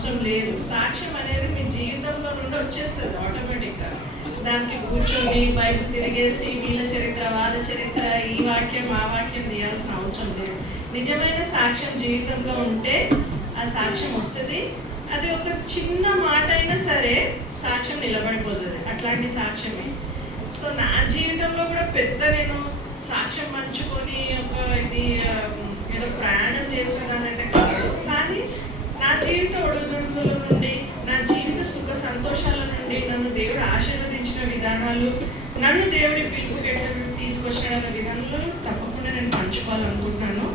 అవసరం లేదు. సాక్ష్యం అనేది మీ జీవితంలో నుండి వచ్చేస్తుంది ఆటోమేటిక్గా. దానికి కూర్చొని బైబిల్ తిరిగేసి వీళ్ళ చరిత్ర వాళ్ళ చరిత్ర ఈ వాక్యం ఆ వాక్యం తీయాల్సిన అవసరం లేదు. నిజమైన సాక్ష్యం జీవితంలో ఉంటే ఆ సాక్ష్యం వస్తుంది. అది ఒక చిన్న మాట అయినా సరే సాక్ష్యం నిలబడిపోతుంది. అట్లాంటి సాక్ష్యమే. సో నా జీవితంలో కూడా పెద్ద నేను సాక్ష్యం పంచుకొని ఒక ఇది ఏదో ప్రయాణం చేసేదానైతే కాదు, కానీ నా జీవిత ఒడుదుడుకుల నుండి, నా జీవిత సుఖ సంతోషాల నుండి నన్ను దేవుడు ఆశీర్వదించిన విధానాలు, నన్ను దేవుడి పిలుపుకి తీసుకొచ్చిన విధానంలో తప్పకుండా నేను పంచుకోవాలనుకుంటున్నాను.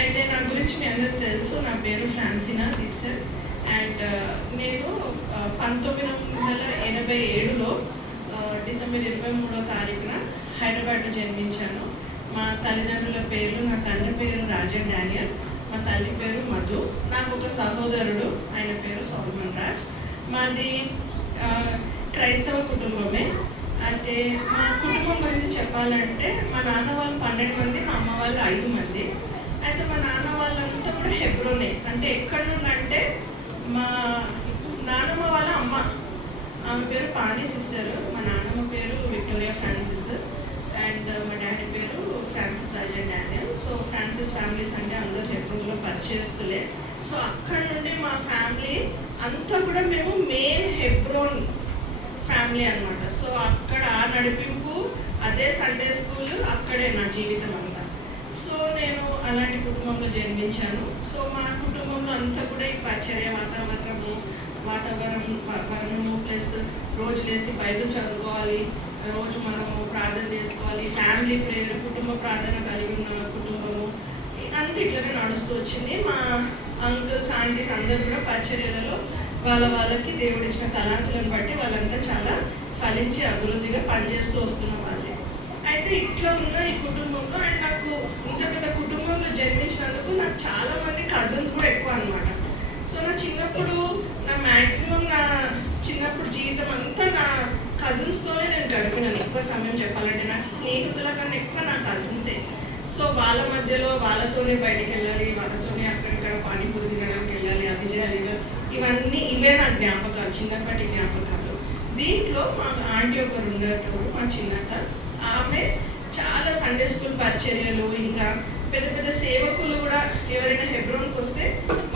అయితే నా గురించి మీ అందరికీ తెలుసు. నా పేరు ఫ్రాన్సినా గిబ్సన్. అండ్ నేను 1987లో డిసెంబర్ 23వ తారీఖున హైదరాబాద్లో జన్మించాను. మా తల్లిదండ్రుల పేర్లు, నా తండ్రి పేరు రాజన్ డానియల్, మా తల్లి పేరు మధు. నాకు ఒక సహోదరుడు, ఆయన పేరు సోల్మన్ రాజ్. మాది క్రైస్తవ కుటుంబమే. అయితే మా కుటుంబం గురించి చెప్పాలంటే మా నాన్న వాళ్ళు 12 మంది, మా అమ్మ వాళ్ళు 5 మంది. అయితే మా నాన్న వాళ్ళంతా కూడా హెబ్రోనే. అంటే ఎక్కడి నుండి అంటే మా నాన్నమ్మ వాళ్ళ అమ్మ, ఆమె పేరు పానీ సిస్టర్, మా నాన్నమ్మ పేరు విక్టోరియా ఫ్రాన్సిస్, అండ్ మా డాడీ పేరు Francis Rajan Daniel. So Francis families అంటే అందరూ హెబ్రోన్లో పరిచయస్తులే. సో అక్కడ నుండి మా ఫ్యామిలీ అంతా కూడా మేము మెయిన్ హెబ్రోన్ ఫ్యామిలీ అనమాట. సో అక్కడ ఆ నడిపింపు, అదే సండే స్కూల్, అక్కడే నా జీవితం అంతా. సో నేను అలాంటి కుటుంబంలో జన్మించాను. సో మా కుటుంబంలో అంతా కూడా ఈ పరిచర్య వాతావరణము ప్లస్ రోజు లేసి బైబిల్ చదువుకోవాలి, రోజు మనము ప్రార్థన చేసుకోవాలి, ఫ్యామిలీ ప్రేయర్, కుటుంబ ప్రార్థన కలిగి ఉన్న కుటుంబము అంత ఇట్లనే నడుస్తూ వచ్చింది. మా అంకుల్స్ ఆంటీస్ అందరూ కూడా పరిచర్యలలో వాళ్ళకి దేవుడు ఇచ్చిన తలాంతులను బట్టి వాళ్ళంతా చాలా ఫలించి అభివృద్ధిగా పనిచేస్తూ వస్తున్న వాళ్ళే. అయితే ఇట్లా ఉన్న ఈ కుటుంబంలో అండ్ నాకు ఇంత పెద్ద కుటుంబంలో జన్మించినందుకు నాకు చాలా మంది కజిన్స్ కూడా ఎక్కువ అనమాట. సో నా చిన్నప్పుడు మ్యాక్సిమం నా చిన్నప్పుడు జీవితం అంతా నా కజిన్స్తోనే నేను గడిపినాను. ఎక్కువ సమయం చెప్పాలంటే నాకు స్నేహితుల కన్నా ఎక్కువ నా కజిన్సే. సో వాళ్ళ మధ్యలో వాళ్ళతోనే బయటికి వెళ్ళాలి, వాళ్ళతోనే అక్కడిక్కడ పానీపూరి తినడానికి వెళ్ళాలి, అవి చేయాలి, ఇవే నా జ్ఞాపకాలు, చిన్నప్పటి జ్ఞాపకాలు. దీంట్లో మా ఆంటీ ఒకరు ఉండేటప్పుడు, మా చిన్నత, ఆమె చాలా సండే స్కూల్ పరిచర్యలు, ఇంకా పెద్ద పెద్ద సేవకులు కూడా ఎవరైనా హెబ్రోన్కి వస్తే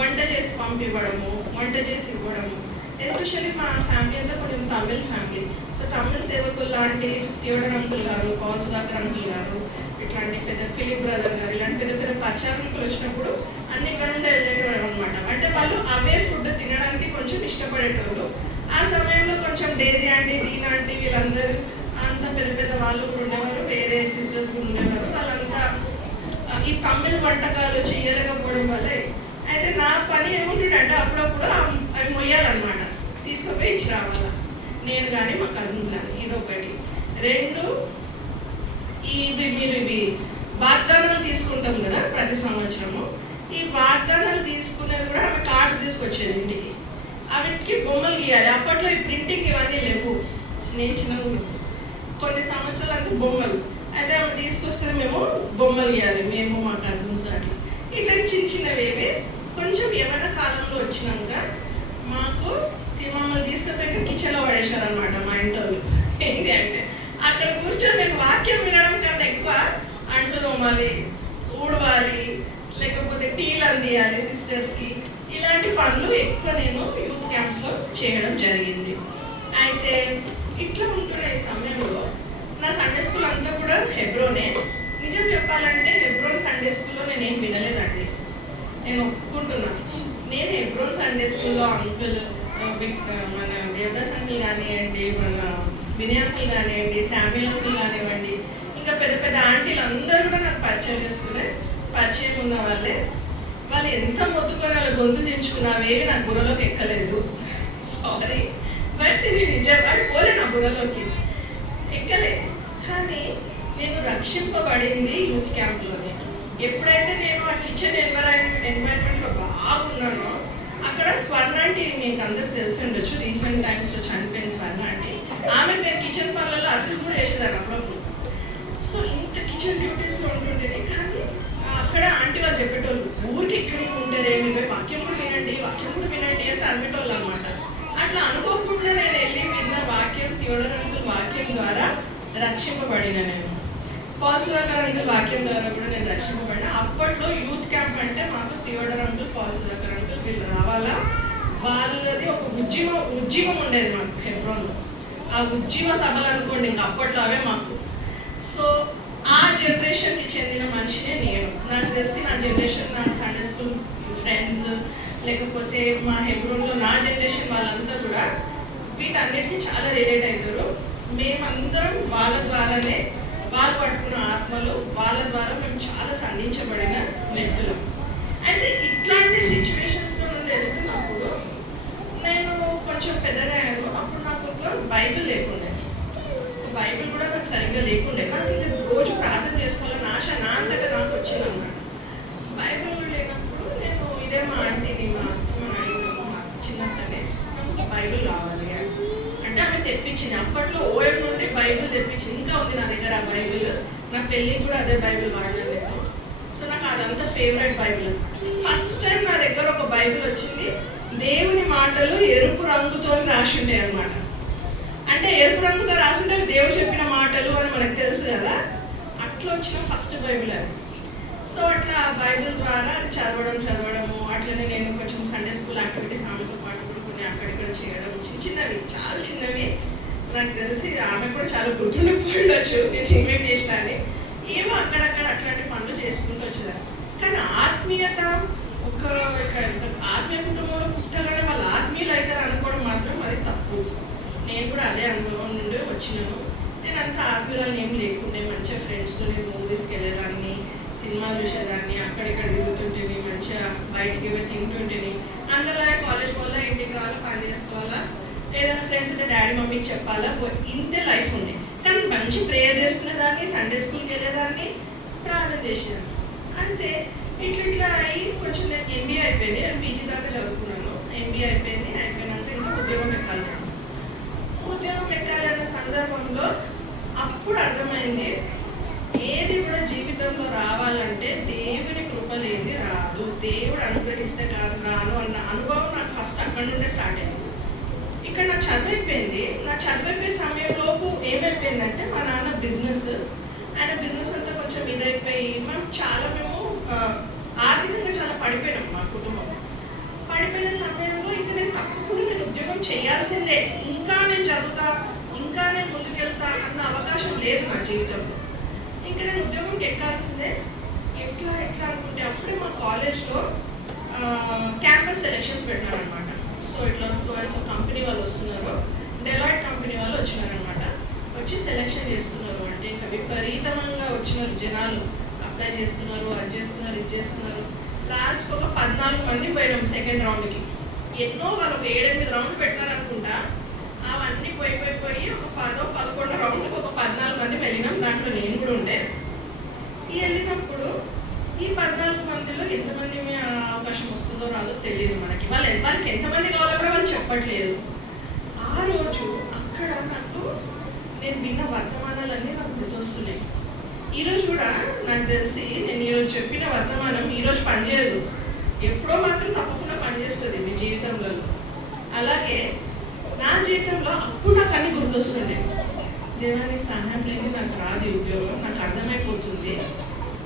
వంట చేసి పంపివ్వడము, వంట చేసి ఇవ్వడము. ఎస్పెషల్లీ మా ఫ్యామిలీ అంతా కొంచెం తమిళ్ ఫ్యామిలీ. సో తమిళ్ సేవకులు లాంటి థియోడర్ అంకుల్ గారు, పాల్ సుధాకర్ అంకుల్ గారు, ఇట్లాంటి పెద్ద ఫిలిప్ బ్రదర్ గారు, ఇలాంటి పెద్ద పెద్ద పరిచారకులు వచ్చినప్పుడు అన్ని ఇక్కడ నుండి వెళ్ళేటోళ్ళు అనమాట. అంటే వాళ్ళు అవే ఫుడ్ తినడానికి కొంచెం ఇష్టపడేటోళ్ళు. ఆ సమయంలో కొంచెం డేజీ ఆంటీ, దీనా ఆంటీ, వీళ్ళందరూ అంత పెద్ద పెద్ద వాళ్ళు కూడా ఉండేవారు, వేరే సిస్టర్స్ కూడా ఉండేవారు. వాళ్ళంతా ఈ తమిళ్ వంటకాలు చేయలేకపోవడం వల్లే. అయితే నా పని ఏముంటుందంటే అప్పుడప్పుడు అవి మొయ్యాలన్నమాట, తీసుకుపోయి ఇచ్చి రావాలా, నేను కానీ మా కజిన్స్ కానీ. ఇదొకటి. 2, ఇవి వాగ్దానాలు తీసుకుంటాం కదా ప్రతి సంవత్సరము. ఈ వాగ్దానాలు తీసుకునేది కూడా ఆమె కార్డ్స్ తీసుకొచ్చేది ఇంటికి. వాటికి బొమ్మలు గీయాలి. అప్పట్లో ఈ ప్రింటింగ్ ఇవన్నీ లేవు. నేను చిన్నగా కొన్ని సంవత్సరాలు అంటే బొమ్మలు. అయితే ఆమె తీసుకొస్తే మేము బొమ్మలు గీయాలి, మేము మా కజిన్స్ అట్లా. ఇట్లాంటి చిన్న చిన్నవేవి కొంచెం ఏమైనా కాలంలో వచ్చినాక మాకు మమ్మల్ని తీసుకుపోయి కిచెన్లో పడేశారనమాట మా ఇంట్లో. ఏంటి అంటే అక్కడ కూర్చొని నేను వాక్యం వినడం కన్నా ఎక్కువ అంట్లు తోమాలి, ఊడవాలి, లేకపోతే టీలు అందియాలి సిస్టర్స్కి. ఇలాంటి పనులు ఎక్కువ నేను యూత్ క్యాంప్స్లో చేయడం జరిగింది. అయితే ఇట్లా ఉంటున్న ఈ సమయంలో నా సండే స్కూల్ అంతా కూడా హెబ్రోనే. నిజం చెప్పాలంటే హెబ్రోన్ సండే స్కూల్లో నేనేం వినలేదండి. నేను ఒప్పుకుంటున్నాను. నేను హెబ్రోన్ సండే స్కూల్లో అంకుల్, మన దేవదాస్ అంకుల్ కానివ్వండి, మన వినయ్ అంకుల్ కానివ్వండి, శామ్యుల్ అంకుల్ కానివ్వండి, ఇంకా పెద్ద పెద్ద ఆంటీలు అందరూ కూడా నాకు పరిచయం ఉన్న వాళ్ళే. వాళ్ళు ఎంత మొత్తుకొని వాళ్ళ గొంతు దించుకున్నావేవి నా బుర్రలోకి ఎక్కలేదు. సారీ, బట్ ఇది నిజం. అది పోలే నా బుర్రలోకి ఎక్కలే. కానీ నేను రక్షింపబడింది యూత్ క్యాంప్లోనే. ఎప్పుడైతే నేను ఆ కిచెన్ ఎన్వైరన్మెంట్లో బాగున్నానో అక్కడ స్వర్ణ ఆంటీ, మీకు అందరికి తెలిసి ఉండొచ్చు, రీసెంట్ టైమ్స్లో చనిపోయిన స్వర్ణ ఆంటీ. ఆమెకు నేను కిచెన్ పనులలో అసిస్ట్ కూడా చేసేదాన్ని అప్పుడప్పుడు. సో ఇంత కిచెన్ డ్యూటీస్లో ఉంటుండేది. కానీ అక్కడ ఆంటీ వాళ్ళు చెప్పేటోళ్ళు, ఊరికి ఇక్కడే ఉంటారే, మీరు వాక్యం కూడా వినండి అని అనేటోళ్ళు అనమాట. అట్లా అనుకోకుండా నేను వెళ్ళి విన్న వాక్యం, థియోడర్ అంకుల్ వాక్యం ద్వారా రక్షింపబడిన నేను. పాల్ సుధాకర్ అంకుల్ వాక్యం ద్వారా కూడా నేను రక్షింపబడిన. అప్పట్లో యూత్ క్యాంప్ అంటే మాకు Theodore uncle, Paul Sudhakar uncle వీళ్ళు రావాలా, వాళ్ళది ఒక ఉజ్జీవం ఉండేది మాకు హెబ్రోన్లో. ఆ ఉజ్జీవ సభలు అనుకోండి, ఇంకా అప్పట్లో అవే మాకు. సో ఆ జనరేషన్కి చెందిన మనిషినే నేను. నాకు తెలిసి నా జనరేషన్, నా సండే స్కూల్ ఫ్రెండ్స్, లేకపోతే మా హెబ్రోన్లో నా జనరేషన్ వాళ్ళంతా కూడా వీటన్నిటికీ చాలా రిలేట్ అవుతారు. మేమందరం వాళ్ళ ద్వారానే, వాళ్ళు పట్టుకున్న ఆత్మలు, వాళ్ళ ద్వారా మేము చాలా సంధించబడిన వ్యక్తులు. అయితే ఇట్లాంటి సిచ్యువేషన్స్లో నుండి ఎదుగుతున్నప్పుడు నేను కొంచెం పెద్దగా అయ్యాను. అప్పుడు నాకు ఒక బైబిల్ లేకుండే, బైబిల్ కూడా నాకు సరిగ్గా లేకుండే. నాకు ఇంకా రోజు ప్రార్థన చేసుకోవాలని ఆశ నా అంతటా నాకు వచ్చింది అన్నమాట. బైబిల్ కూడా లేనప్పుడు నేను ఇదే మా ఆంటీని, మా అత్తమ్మని అడిగినాను, మా చిన్నత్తనే నాకు ఒక బైబిల్ కావాలి అంటే ఆమె తెప్పించింది. అప్పట్లో ఓఎం నుండి బైబిల్ తెప్పించింది, ఇంకా ఉంది నా దగ్గర ఆ బైబిల్. నా పెళ్ళికి కూడా అదే బైబిల్ వాడినాను నేను. సో నాకు అదంతా ఫేవరెట్ బైబిల్. ఫస్ట్ టైం నా దగ్గర ఒక బైబిల్ వచ్చింది, దేవుని మాటలు ఎరుపు రంగుతో రాసి ఉంటాయి అన్నమాట. అంటే ఎరుపు రంగుతో రాసింటే దేవుడు చెప్పిన మాటలు అని మనకు తెలుసు కదా. అట్లా వచ్చిన ఫస్ట్ బైబిల్ అది. సో అట్లా ఆ బైబిల్ ద్వారా అది చదవడము, అట్లనే నేను కొంచెం సండే స్కూల్ యాక్టివిటీస్ ఆమెతో పాటు కూడా కొన్ని అక్కడిక్కడ చేయడం, చిన్నవి, చాలా చిన్నవి. నాకు తెలిసి ఆమె కూడా చాలా గుర్తుండిపోయిండొచ్చు నేను ఏమేమి చేసిన అని. ఏమో అక్కడక్కడ అట్లాంటి పనులు చేసుకుంటూ వచ్చేదాన్ని. కానీ ఆత్మీయత, ఒక ఆత్మీయ కుటుంబంలో పుట్టగానే వాళ్ళు ఆత్మీయులు అవుతారు అనుకోవడం మాత్రం అది తప్పు. నేను కూడా అదే అనుభవం నుండి వచ్చినాను. నేను అంత ఆత్మీయురాలు ఏం లేకుండే, మంచిగా ఫ్రెండ్స్తో నేను మూవీస్కి వెళ్ళేదాన్ని, సినిమాలు చూసేదాన్ని, అక్కడిక్కడ తిరుగుతుంటేని, మంచిగా బయటికి పోయి తింటుంటేని. అందరిలాగే కాలేజ్ పోవాలా, ఇంటికి రావాలా, పని చేసుకోవాలా, ఏదైనా ఫ్రెండ్స్ ఉంటే డాడీ మమ్మీకి చెప్పాలా, ఇంతే లైఫ్ ఉండే. కానీ మంచి ప్రేయర్ చేసుకునేదాన్ని, సండే స్కూల్కి వెళ్ళేదాన్ని, ప్రార్థన చేసేదాన్ని. అయితే ఇట్లా అయ్యి కొంచెం నేను ఎంబీఏ అయిపోయింది. నేను పీజీ దాకా చదువుకున్నాను. ఎంబీఏ అయిపోయినాక ఇంకా ఉద్యోగం ఎక్కాలి అన్న సందర్భంలో అప్పుడు అర్థమైంది, ఏది కూడా జీవితంలో రావాలంటే దేవుని కృప లేని రాదు, దేవుడు అనుగ్రహిస్తే రాను అన్న అనుభవం నాకు ఫస్ట్ అక్కడి నుండే స్టార్ట్ అయింది. ఇక్కడ నా చదువు అయిపోయింది. నా చదువు సమయంలోపు ఏమైపోయిందంటే మా నాన్న బిజినెస్, ఆయన బిజినెస్ అంతా కొంచెం ఇదైపోయి మేము ఆర్థికంగా చాలా పడిపోయినాం. మా కుటుంబం పడిపోయిన సమయంలో ఇంకా నేను తప్పకుండా నేను ఉద్యోగం చేయాల్సిందే, ఇంకా నేను చదువుతా, ఇంకా నేను ముందుకెళ్తా అన్న అవకాశం లేదు నా జీవితంలో. ఇంకా నేను ఉద్యోగంకి ఎక్కాల్సిందే. ఎట్లా అనుకుంటే అప్పుడే మా కాలేజ్లో క్యాంపస్ సెలెక్షన్స్ పెట్టినారనమాట. సో ఇట్లా సో కంపెనీ వాళ్ళు వస్తున్నారు, డెలాయిట్ కంపెనీ వాళ్ళు వచ్చినారనమాట. వచ్చి సెలెక్షన్ చేస్తున్నారు. అంటే ఇంకా విపరీతంగా వచ్చినారు జనాలు, అప్లై చేస్తున్నారు, అది చేస్తున్నారు, ఇది చేస్తున్నారు. లాస్ట్ ఒక 14 మంది పోయినాం సెకండ్ రౌండ్కి. ఎన్నో వాళ్ళు ఒక 7-8 రౌండ్లు పెట్టారనుకుంటా. అవన్నీ పోయి ఒక 10-11 రౌండ్కి ఒక 14 మంది వెళ్ళినాం. దాంట్లో నేను కూడా ఉండే. వెళ్ళినప్పుడు ఈ 14 మందిలో ఎంతమంది అవకాశం వస్తుందో రాదో తెలియదు మనకి. వాళ్ళకి ఎంతమంది కావాలో కూడా వాళ్ళు చెప్పట్లేదు. ఆ రోజు అక్కడ నేను విన్న వర్తమానాలన్నీ నాకు గుర్తొస్తున్నాయి. ఈరోజు కూడా నాకు తెలిసి నేను ఈరోజు చెప్పిన వర్తమానం ఈరోజు పనిచేయదు, ఎప్పుడో మాత్రం తప్పకుండా పనిచేస్తుంది మీ జీవితంలో. అలాగే నా జీవితంలో అప్పుడు నాకు అన్ని గుర్తొస్తుండే. దేవాని సహాయం లేదు, నాకు రాదు ఉద్యోగం, నాకు అర్థమైపోతుంది,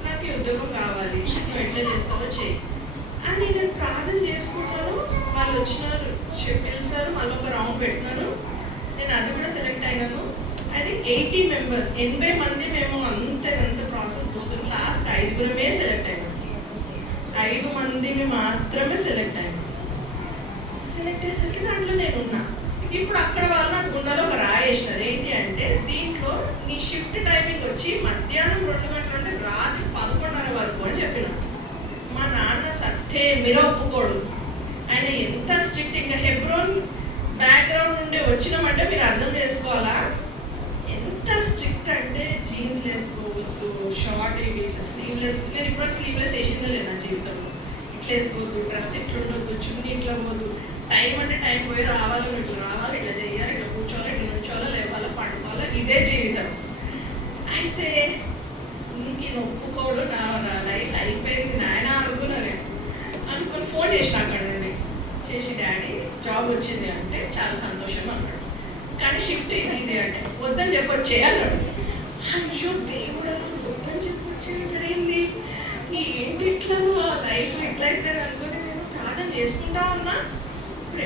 నాకు ఈ ఉద్యోగం కావాలి, నువ్వు ఎట్లా చేస్తావో చేయి అని నేను ప్రార్థన చేసుకుంటాను. వాళ్ళు వచ్చినారు, పిలిచినారు, మళ్ళీ ఒక రౌండ్ పెట్టినారు. నేను అది కూడా సెలెక్ట్ అయినాను. అది 80 మెంబర్స్, 80 మంది మేము అంత ప్రాసెస్ పోతున్నాం. లాస్ట్ 5 సెలెక్ట్ అయినాం. 5 మందిని మాత్రమే సెలెక్ట్ అయినాం. సెలెక్ట్ అయ్యేసరికి దాంట్లో నేను ఉన్నా. ఇప్పుడు అక్కడ వాళ్ళు నాకు గుండెలో ఒక రాయేసినారు. ఏంటి అంటే, దీంట్లో నీ షిఫ్ట్ టైమింగ్ వచ్చి మధ్యాహ్నం 2 గంటల నుండి రాత్రి 11:30 వరకు అని చెప్పిన. మా నాన్న సత్తే మీరు ఒప్పుకోడు. ఆయన ఎంత స్ట్రిక్ట్. ఇంకా హెబ్రోన్ బ్యాక్గ్రౌండ్ నుండి వచ్చినామంటే మీరు అర్థం చేసుకోవాలా ఎంత స్ట్రిక్ట్ అంటే. జీన్స్ వేసుకోవద్దు, షార్ట్ ఇట్లా స్లీవ్లెస్. నేను ఇప్పుడు స్లీవ్లెస్ వేసిందో లేదు నా జీవితంలో. ఇట్లా వేసుకోవద్దు, డ్రెస్ ఇట్లా ఉండొద్దు, చున్నీ ఇట్లా పోవద్దు, టైం అంటే టైం పోయి రావాలి, ఇట్లా రావాలి, ఇట్లా చేయాలి, ఇట్లా కూర్చోవాలి, ఇట్లా నుంచోవాలి, లేపాలి, పండుకోవాలి, ఇదే జీవితం. అయితే ఈయన ఒప్పుకోడు, నా లైఫ్ అయిపోయింది నాయన అనుకున్నా నేను. అనుకుని ఫోన్ చేసిన అక్కడ నుండి చేసి, డాడీ జాబ్ వచ్చింది అంటే చాలా సంతోషం అన్నాడు. కానీ షిఫ్ట్ ఇది అంటే వద్దని చెప్పొచ్చే అన్నాడు. అయ్యో దేవుడా, వద్దని చెప్పొచ్చే అన్నాడు. ఏంది ఏంటి ఇట్లా లైఫ్ ఎట్లా అయిపోయింది అనుకుని నేను ప్రార్థన చేసుకుంటా ఉన్నా. ఇప్పుడు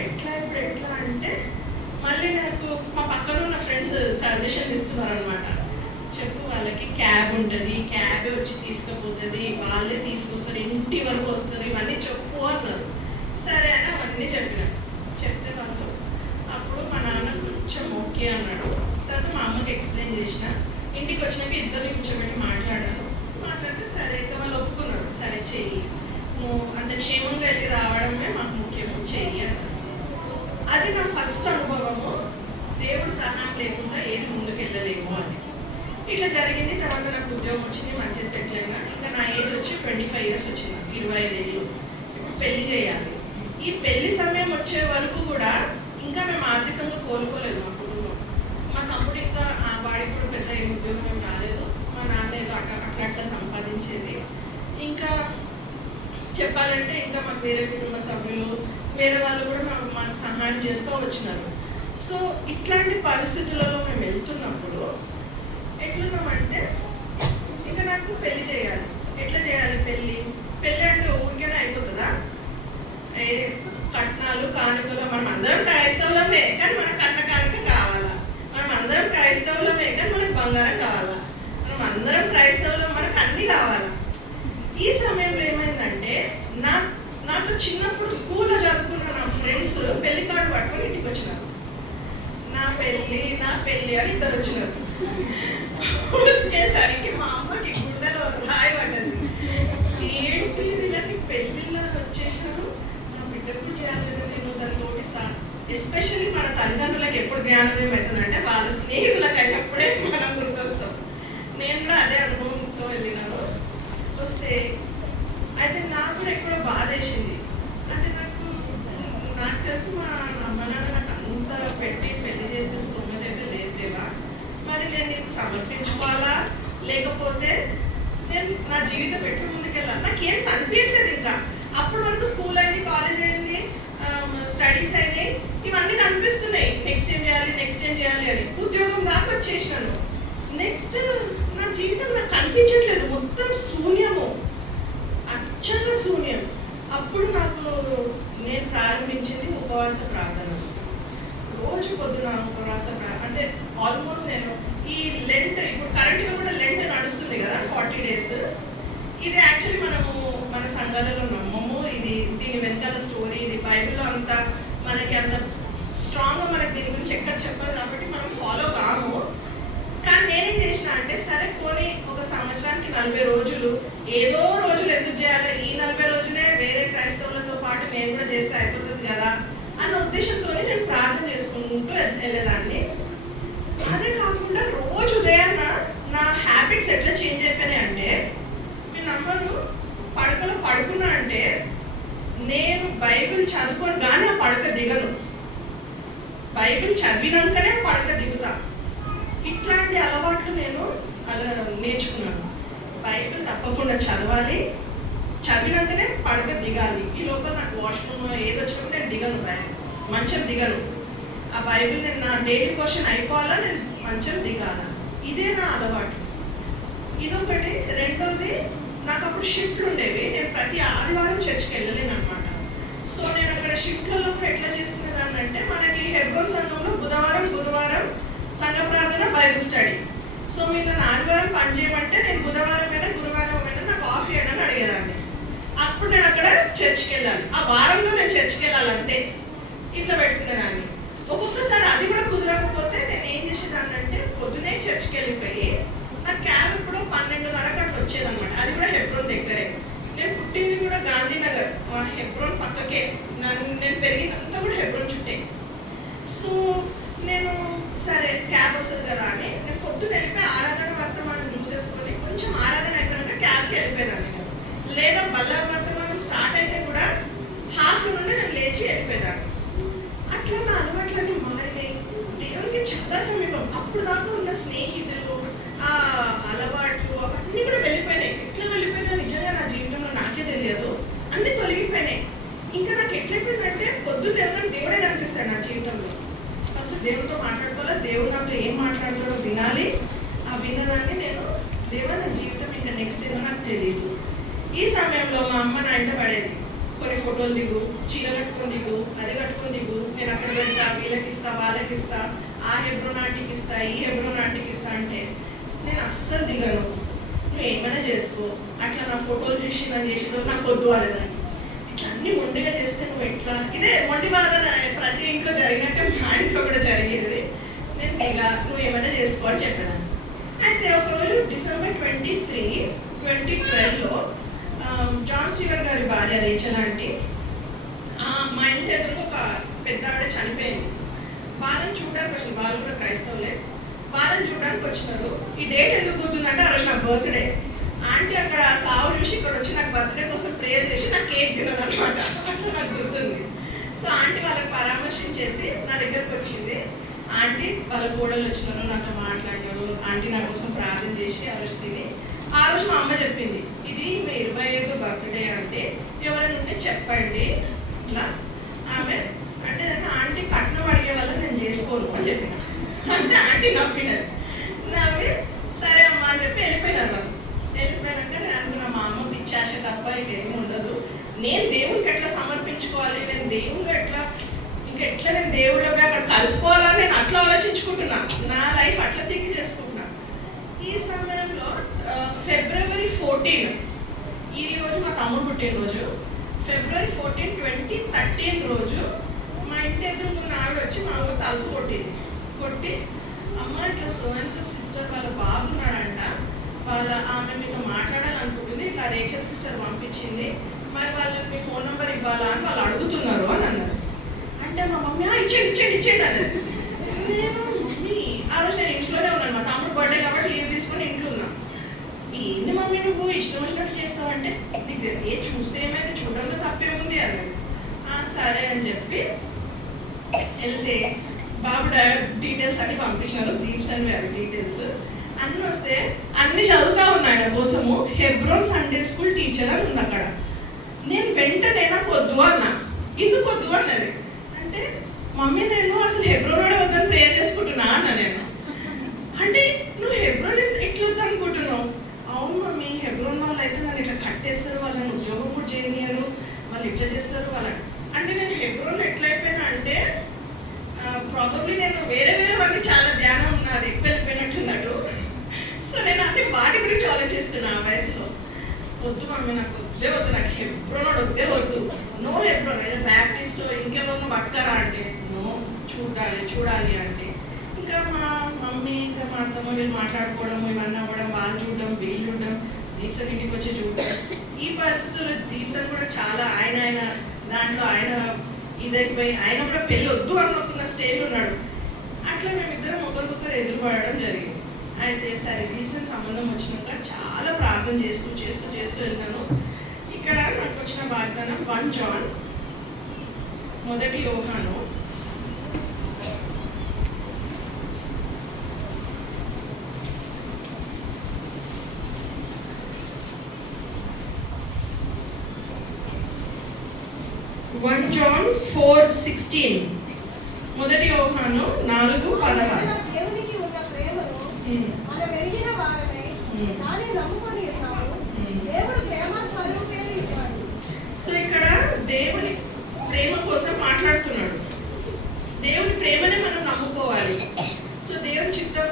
ఎట్లా అంటే మళ్ళీ నాకు మా పక్కన ఉన్న ఫ్రెండ్స్ సజెషన్ ఇస్తున్నారు అనమాట. చెప్పు వాళ్ళకి క్యాబ్ ఉంటుంది, క్యాబే వచ్చి తీసుకుపోతుంది, వాళ్ళే తీసుకొస్తారు, ఇంటి వరకు వస్తారు, ఇవన్నీ చెప్పు అన్నారు. సరే అని అవన్నీ చెప్తే వాళ్ళు అప్పుడు మా నాన్న కొంచెం ఓకే అన్నాడు. తర్వాత మా అమ్మకి ఎక్స్ప్లెయిన్ చేసిన. ఇంటికి వచ్చినాక ఇద్దరిని కూర్చోబెట్టి మాట్లాడితే సరే ఇంకా వాళ్ళు ఒప్పుకున్నారు. సరే చెయ్యి, నువ్వు అంత క్షేమంగా వెళ్ళి రావడమే మాకు ముఖ్యము, చెయ్యి అన్నారు. అది నా ఫస్ట్ అనుభవము, దేవుడు సహాయం లేకుండా ఏది ముందుకు వెళ్ళలేము అని. ఇట్లా జరిగింది. తర్వాత నాకు ఉద్యోగం వచ్చింది, మంచిగా సెటిల్ అయినా. ఇంకా నా ఏజ్ వచ్చి 25 years వచ్చింది, 25 ఏళ్ళు. ఇప్పుడు పెళ్లి చేయాలి. ఈ పెళ్లి సమయం వచ్చే వరకు కూడా ఇంకా మేము ఆర్థికంగా కోలుకోలేదు మా కుటుంబం. మా తమ్ముడు ఇంకా వాడికి కూడా పెద్ద ఏం ఉద్యోగం ఏం రాలేదు. మా నాన్న ఏదో అట్లా సంపాదించేది. ఇంకా చెప్పాలంటే ఇంకా మాకు వేరే కుటుంబ సభ్యులు, వేరే వాళ్ళు కూడా మాకు సహాయం చేస్తూ వచ్చినారు. సో ఇట్లాంటి పరిస్థితులలో మేము వెళ్తున్నప్పుడు ఎట్లున్నామంటే ఇంకా నాకు పెళ్లి చేయాలి. ఎట్లా చేయాలి పెళ్ళి అంటే ఊరికేనే అయిపోతుందా? కట్నాలు కానుకలు, మనం అందరం క్రైస్తవులమే కానీ మనకు కట్న కానుక కావాలా? మనం అందరం క్రైస్తవులమే కానీ మనకు బంగారం కావాలా? మనం అందరం క్రైస్తవులం, మనకు అన్నీ కావాలా? ఈ సమయంలో ఏమైందంటే నాతో చిన్నప్పుడు స్కూల్లో చదువుకున్న నా ఫ్రెండ్స్ పెళ్లి కార్డు పట్టుకొని ఇంటికి వచ్చినారు. నా పెళ్ళి అని ఇద్దరు వచ్చినారు. వచ్చేసరికి మా అమ్మకి గుండెలో రాయబడ్డది. ఏంటి వీళ్ళకి పెళ్ళిళ్ళు వచ్చేసినారు, నా బిడ్డకు చేయాలి నేను దానితోటి ఎస్పెషల్లీ మన తల్లిదండ్రులకు ఎప్పుడు జ్ఞానోదయం అవుతుందంటే వాళ్ళ స్నేహితులకు అయినప్పుడే మనం గుర్తొస్తాం. నేను కూడా అదే అనుభవంతో వెళ్ళినాను. వస్తే అయితే నాకు కూడా ఎక్కడో బాధ వేసింది. అంటే నాకు తెలిసి మా అమ్మ నాన్న నాకు అంత పెట్టి పెళ్లి చేసే స్తోమత అయితే లేదు దేవా. మరి నేను నీకు సమర్పించుకోవాలా లేకపోతే నేను నా జీవితం ఎట్లు ముందుకెళ్ళాలి? నాకేం కనిపించలేదు. ఇంకా అప్పటి వరకు స్కూల్ అయింది, కాలేజ్ అయింది, స్టడీస్ అయినాయి, ఇవన్నీ కనిపిస్తున్నాయి. నెక్స్ట్ ఏం చేయాలి అని ఉద్యోగం దాకా వచ్చేసినాను. నెక్స్ట్ నా జీవితం నాకు కనిపించట్లేదు, మొత్తం శూన్యము, అచ్చంగా శూన్యం. అప్పుడు నేను ప్రారంభించింది ఉపవాస ప్రార్థన. రోజు పొద్దున ఉపవాస ప్రార్థన అంటే ఆల్మోస్ట్ నేను ఈ లెంట్, ఇప్పుడు కరెంట్గా కూడా లెంట్ నడుస్తుంది కదా 40 days. ఇది యాక్చువల్లీ మన సంఘాలలో నమ్మము. దీని వెనకాల స్టోరీ, ఇది బైబిల్లో అంత మనకి అంత స్ట్రాంగ్గా మనకి దీని గురించి ఎక్కడ చెప్పాలి కాబట్టి మనం ఫాలో కాము. కానీ నేనేం చేసిన అంటే సరే పోనీ ఒక సంవత్సరానికి 40 రోజులు, ఏదో రోజులు ఎందుకు చేయాలి, ఈ 40 రోజులే వేరే క్రైస్తవులతో పాటు నేను కూడా చేస్తే అయిపోతుంది కదా అన్న ఉద్దేశంతో నేను ప్రార్థన చేసుకుంటూ వెళ్ళేదాన్ని. అదే కాకుండా రోజు ఉదయాన్న నా హ్యాబిట్స్ ఎట్లా చేంజ్ అయిపోయినాయి అంటే, మీ నమ్మరు, పడకలో పడుకున్నా అంటే నేను బైబిల్ చదువుకొని కానీ ఆ పడక దిగను, బైబిల్ చదివినాకనే పడక దిగుతా. ఇట్లాంటి అలవాట్లు నేను అలా నేర్చుకున్నాను. బైబిల్ తప్పకుండా చదవాలి, చదివినాకనే పడక దిగాలి. ఈ లోపల నాకు వాష్రూమ్ ఏది వచ్చినప్పుడు నేను దిగను, మంచం దిగను. ఆ బైబిల్ నేను నా డైలీ పోర్షన్ అయిపోవాలా, నేను మంచం దిగాల. ఇదే నా అలవాటు. ఇదొకటి. రెండోది, నాకు అప్పుడు షిఫ్ట్లు ఉండేవి. నేను ప్రతి ఆదివారం చర్చికి వెళ్ళలేను అనమాట. సో నేను అక్కడ షిఫ్ట్లలో కూడా ఎట్లా చేసుకునేదాన్ని అంటే, మనకి హెబ్రోన్ సంఘంలో బుధవారం గురువారం సంఘ ప్రార్థన, బైబిల్ స్టడీ. సో మీరు నన్ను ఆదివారం పని చేయమంటే నేను బుధవారం అయినా గురువారం అయినా నాకు ఆఫ్ చేయడానికి అడిగేదాన్ని. అప్పుడు నేను అక్కడ చర్చికి వెళ్ళాలి, ఆ వారంలో నేను చర్చికి వెళ్ళాలి అంతే. ఇట్లా పెట్టుకునేదాన్ని. ఒక్కొక్కసారి అది కూడా కుదరకపోతే నేను ఏం చేసేదాన్ని అంటే పొద్దునే చర్చికి వెళ్ళిపోయి నా క్యాబ్ ఇప్పుడు 12:30 అట్లా వచ్చేదన్నమాట. అది కూడా హెబ్రోన్ దగ్గరే. నేను పుట్టింది కూడా గాంధీనగర్, హెబ్రోన్ పక్కకే. నేను పెరిగినంతా కూడా హెబ్రోన్ చుట్టే. సో నేను సరే క్యాబ్ వస్తుంది కదా అని నేను పొద్దున వెళ్ళిపోయి ఆరాధన వర్తమానం చూసేసుకొని కొంచెం ఆరాధన అయిపోయాక క్యాబ్కి వెళ్ళిపోయేదాన్ని. లేదా బల్ల వర్తమానం స్టార్ట్ అయితే కూడా హాఫ్ నుండి నేను లేచి వెళ్ళిపోయేదాన్ని. అట్లా నా అలవాట్లన్నీ మారినాయి. దేవునికి చాలా సమీపం. అప్పుడు దాకా ఉన్న స్నేహితులు, ఆ అలవాట్లు అవన్నీ కూడా వెళ్ళిపోయాయి. కనిపిస్తాడు నా జీవితంలో. ఫస్ట్ దేవునితో మాట్లాడుకోవాలి, దేవుడు నాతో ఏం మాట్లాడతాడో వినాలి. ఆ విన్నదాన్ని నేను దేవా నా జీవితం ఇంకా నెక్స్ట్ ఏదో నాకు తెలియదు. ఈ సమయంలో మా అమ్మ నా ఇంట పడేది, కొన్ని ఫోటోలు దిగు, చీర కట్టుకొని దిగు, అది కట్టుకొని దిగు, నేను అక్కడ పెడతా, వీళ్ళకి ఇస్తా, వాళ్ళకి ఇస్తా, ఆ హెబ్రోన్ ఆంటీకి ఇస్తా, ఈ హెబ్రోన్ ఆంటీకి ఇస్తా అంటే నేను అస్సలు దిగను, నువ్వు ఏమైనా చేసుకో, అట్లా నా ఫోటోలు చూసి నన్ను చేసేటప్పుడు నాకు వద్దు అనేదాన్ని. ఇట్లా అన్ని మొండిగా చేస్తే నువ్వు ఎట్లా, ఇదే మొండి బాధ ప్రతి ఇంట్లో జరిగినట్టే మా ఇంట్లో కూడా జరిగేది. నేను దిగ, నువ్వు ఏమైనా చేసుకో అని చెప్పేదాన్ని. అయితే ఒకరోజు December 23, 2012లో జాన్ స్టీవర్ట్ గారి భార్య రేచల్ ఆంటీ మా ఇంటి ఎదురు ఒక పెద్ద ఆవిడ చనిపోయింది. వాళ్ళని చూడడానికి వచ్చింది, వాళ్ళు కూడా క్రైస్తవులే. వాళ్ళని చూడడానికి వచ్చినారు. ఈ డేట్ ఎందుకు గుర్తుందంటే ఆ రోజు నా బర్త్డే. ఆంటీ అక్కడ సావు చూసి ఇక్కడ వచ్చి నాకు బర్త్డే కోసం ప్రేయర్ చేసి నాకు కేక్ తినదు అనమాట, అట్లా నాకు గుర్తుంది. సో ఆంటీ వాళ్ళకి పరామర్శించేసి నా దగ్గరకు వచ్చింది. ఆంటీ వాళ్ళ కోడలు వచ్చినారు, నాతో మాట్లాడినారు. ఆంటీ నా కోసం ప్రార్థన చేసి ఆ రోజు తిని, ఆ రోజు మా అమ్మ చెప్పింది, ఇది మీ 25వ బర్త్డే అంటే ఎవరైనా ఉంటే చెప్పండి ఇట్లా. ఆమె అంటే ఆంటీ కట్నం అడిగే వల్ల నేను చేసుకోను అని చెప్పిన. అంటే ఆంటీ నవ్వినది. నవ్వి సరే అమ్మ అని చెప్పి వెళ్ళిపోయినారు వాళ్ళు. వెళ్ళిపోయినాక నేను అనుకున్నా మా అమ్మ పిచ్చాశ తప్ప ఇక ఏమి ఉండదు, నేను దేవునికి ఎట్లా సమర్పించుకోవాలి, నేను దేవుళ్ళు ఎట్లా ఇంకెట్లా నేను దేవుళ్ళ అక్కడ కలుసుకోవాలని నేను అట్లా ఆలోచించుకుంటున్నా, నా లైఫ్ అట్లా థింక్ చేసుకుంటున్నా. ఈ సమయంలో February 14 ఈ రోజు మా తమ్ముడు పుట్టినరోజు. February 14, 2013 రోజు మా ఇంటి ఎదురు ఉన్న ఆవిడ వచ్చి మా ఊరు తలుపు కొట్టి అమ్మ ఇట్లా సో సిస్టర్ వాళ్ళ బాబు ఉన్నాడంట, ఆమె మీతో మాట్లాడాలనుకుంటుంది, ఇట్లా రేచల్ సిస్టర్ పంపించింది, మరి వాళ్ళకి మీ ఫోన్ నెంబర్ ఇవ్వాలా అని వాళ్ళు అడుగుతున్నారు అని అన్నారు. అంటే మా మమ్మీ ఇచ్చేయండి అనేది. నేను మమ్మీ ఆ రోజు నేను ఇంట్లోనే ఉన్నాను, మా తమ్ముడు బర్త్డే కాబట్టి లీవ్ తీసుకొని ఇంట్లో ఉన్నా. ఏంది మమ్మీ నువ్వు ఇష్టం వచ్చినట్టు చేస్తావంటే, నీకు ఏ చూస్తే ఏమైతే చూడడంలో తప్పేముంది అన్నది. సరే అని చెప్పి వెళ్తే బాబు డీటెయిల్స్ అన్ని పంపించినారు, దీప్స్ అని అవి డీటెయిల్స్ అన్నీ వస్తే అన్ని చదువుతా ఉన్నా ఆయన కోసము. హెబ్రోన్ సండే స్కూల్ టీచర్ అని ఉంది అక్కడ. నేను వెంటనే నాకు వద్దు అన్నా. ఎందుకు వద్దు అన్నది అంటే, మమ్మీ నేను అసలు హెబ్రోన్ వద్దని ప్రేయర్ చేసుకుంటున్నా అన్న నేను. అంటే నువ్వు హెబ్రోన్ ఎట్లా వద్దు అనుకుంటున్నావు? అవును మమ్మీ, హెబ్రోన్ వాళ్ళు అయితే నన్ను ఇట్లా కట్టేస్తారు, వాళ్ళని ఉద్యోగం కూడా చేయనియరు, వాళ్ళు ఇట్లా చేస్తారు వాళ్ళ. అంటే నేను హెబ్రోన్ ఎట్లా అయిపోయినా అంటే ప్రాబబ్లీ నేను వేరే వాళ్ళకి చాలా ధ్యానం ఉన్నది ఎక్కువ వెళ్ళిపోయినట్టున్నట్టు. సో నేను అంటే వాటి గురించి ఆలోచిస్తున్నా ఆ వయసులో. వద్దు మమ్మీ, నాకు వద్దు, నాకు హెబ్రోన్ వద్దు, నో హెబ్రోన్, బ్యాప్టిస్ట్ ఇంకెవరినో పట్టుకరా అంటే నో, చూడాలి అంటే. ఇంకా మా మమ్మీ ఇంకా మా అత్తమ్మ వీళ్ళు మాట్లాడుకోవడం, ఇవన్నీ అవ్వడం, వాళ్ళు చూడడం, వీళ్ళు చూడడం, దీప్సన్ ఇంటికి వచ్చి చూడడం. ఈ పరిస్థితుల్లో దీప్సన్ కూడా చాలా ఆయన దాంట్లో ఆయన ఇదైపోయి ఆయన కూడా పెళ్ళి వద్దు అనుకున్న స్టేజ్లో ఉన్నాడు. అట్లా మేమిద్దరం ఒకరికొకరు ఎదురుపడడం జరిగింది. అయితే సరే దీప్సన్ సంబంధం వచ్చినాక చాలా ప్రార్థన చేస్తూ వెళ్తాను. ఇక్కడ నాకు వచ్చిన వాగ్దానం 1 John, 1 యోహాను 1 John 4:16. 1 యోహాను 4:16. దేవునికి ఉన్న ప్రేమను మనం ఎరిగిన వారమై దానిని నమ్ముకొని ఉన్నాము. దేవుడు ప్రేమ స్వరూపేణ ఇచ్చాడు. సో ఇక్కడ దేవుని ప్రేమ కోసం మాట్లాడుతున్నాడు. దేవుని ప్రేమనే మనం నమ్ముకోవాలి. సో దేవుని చిత్తం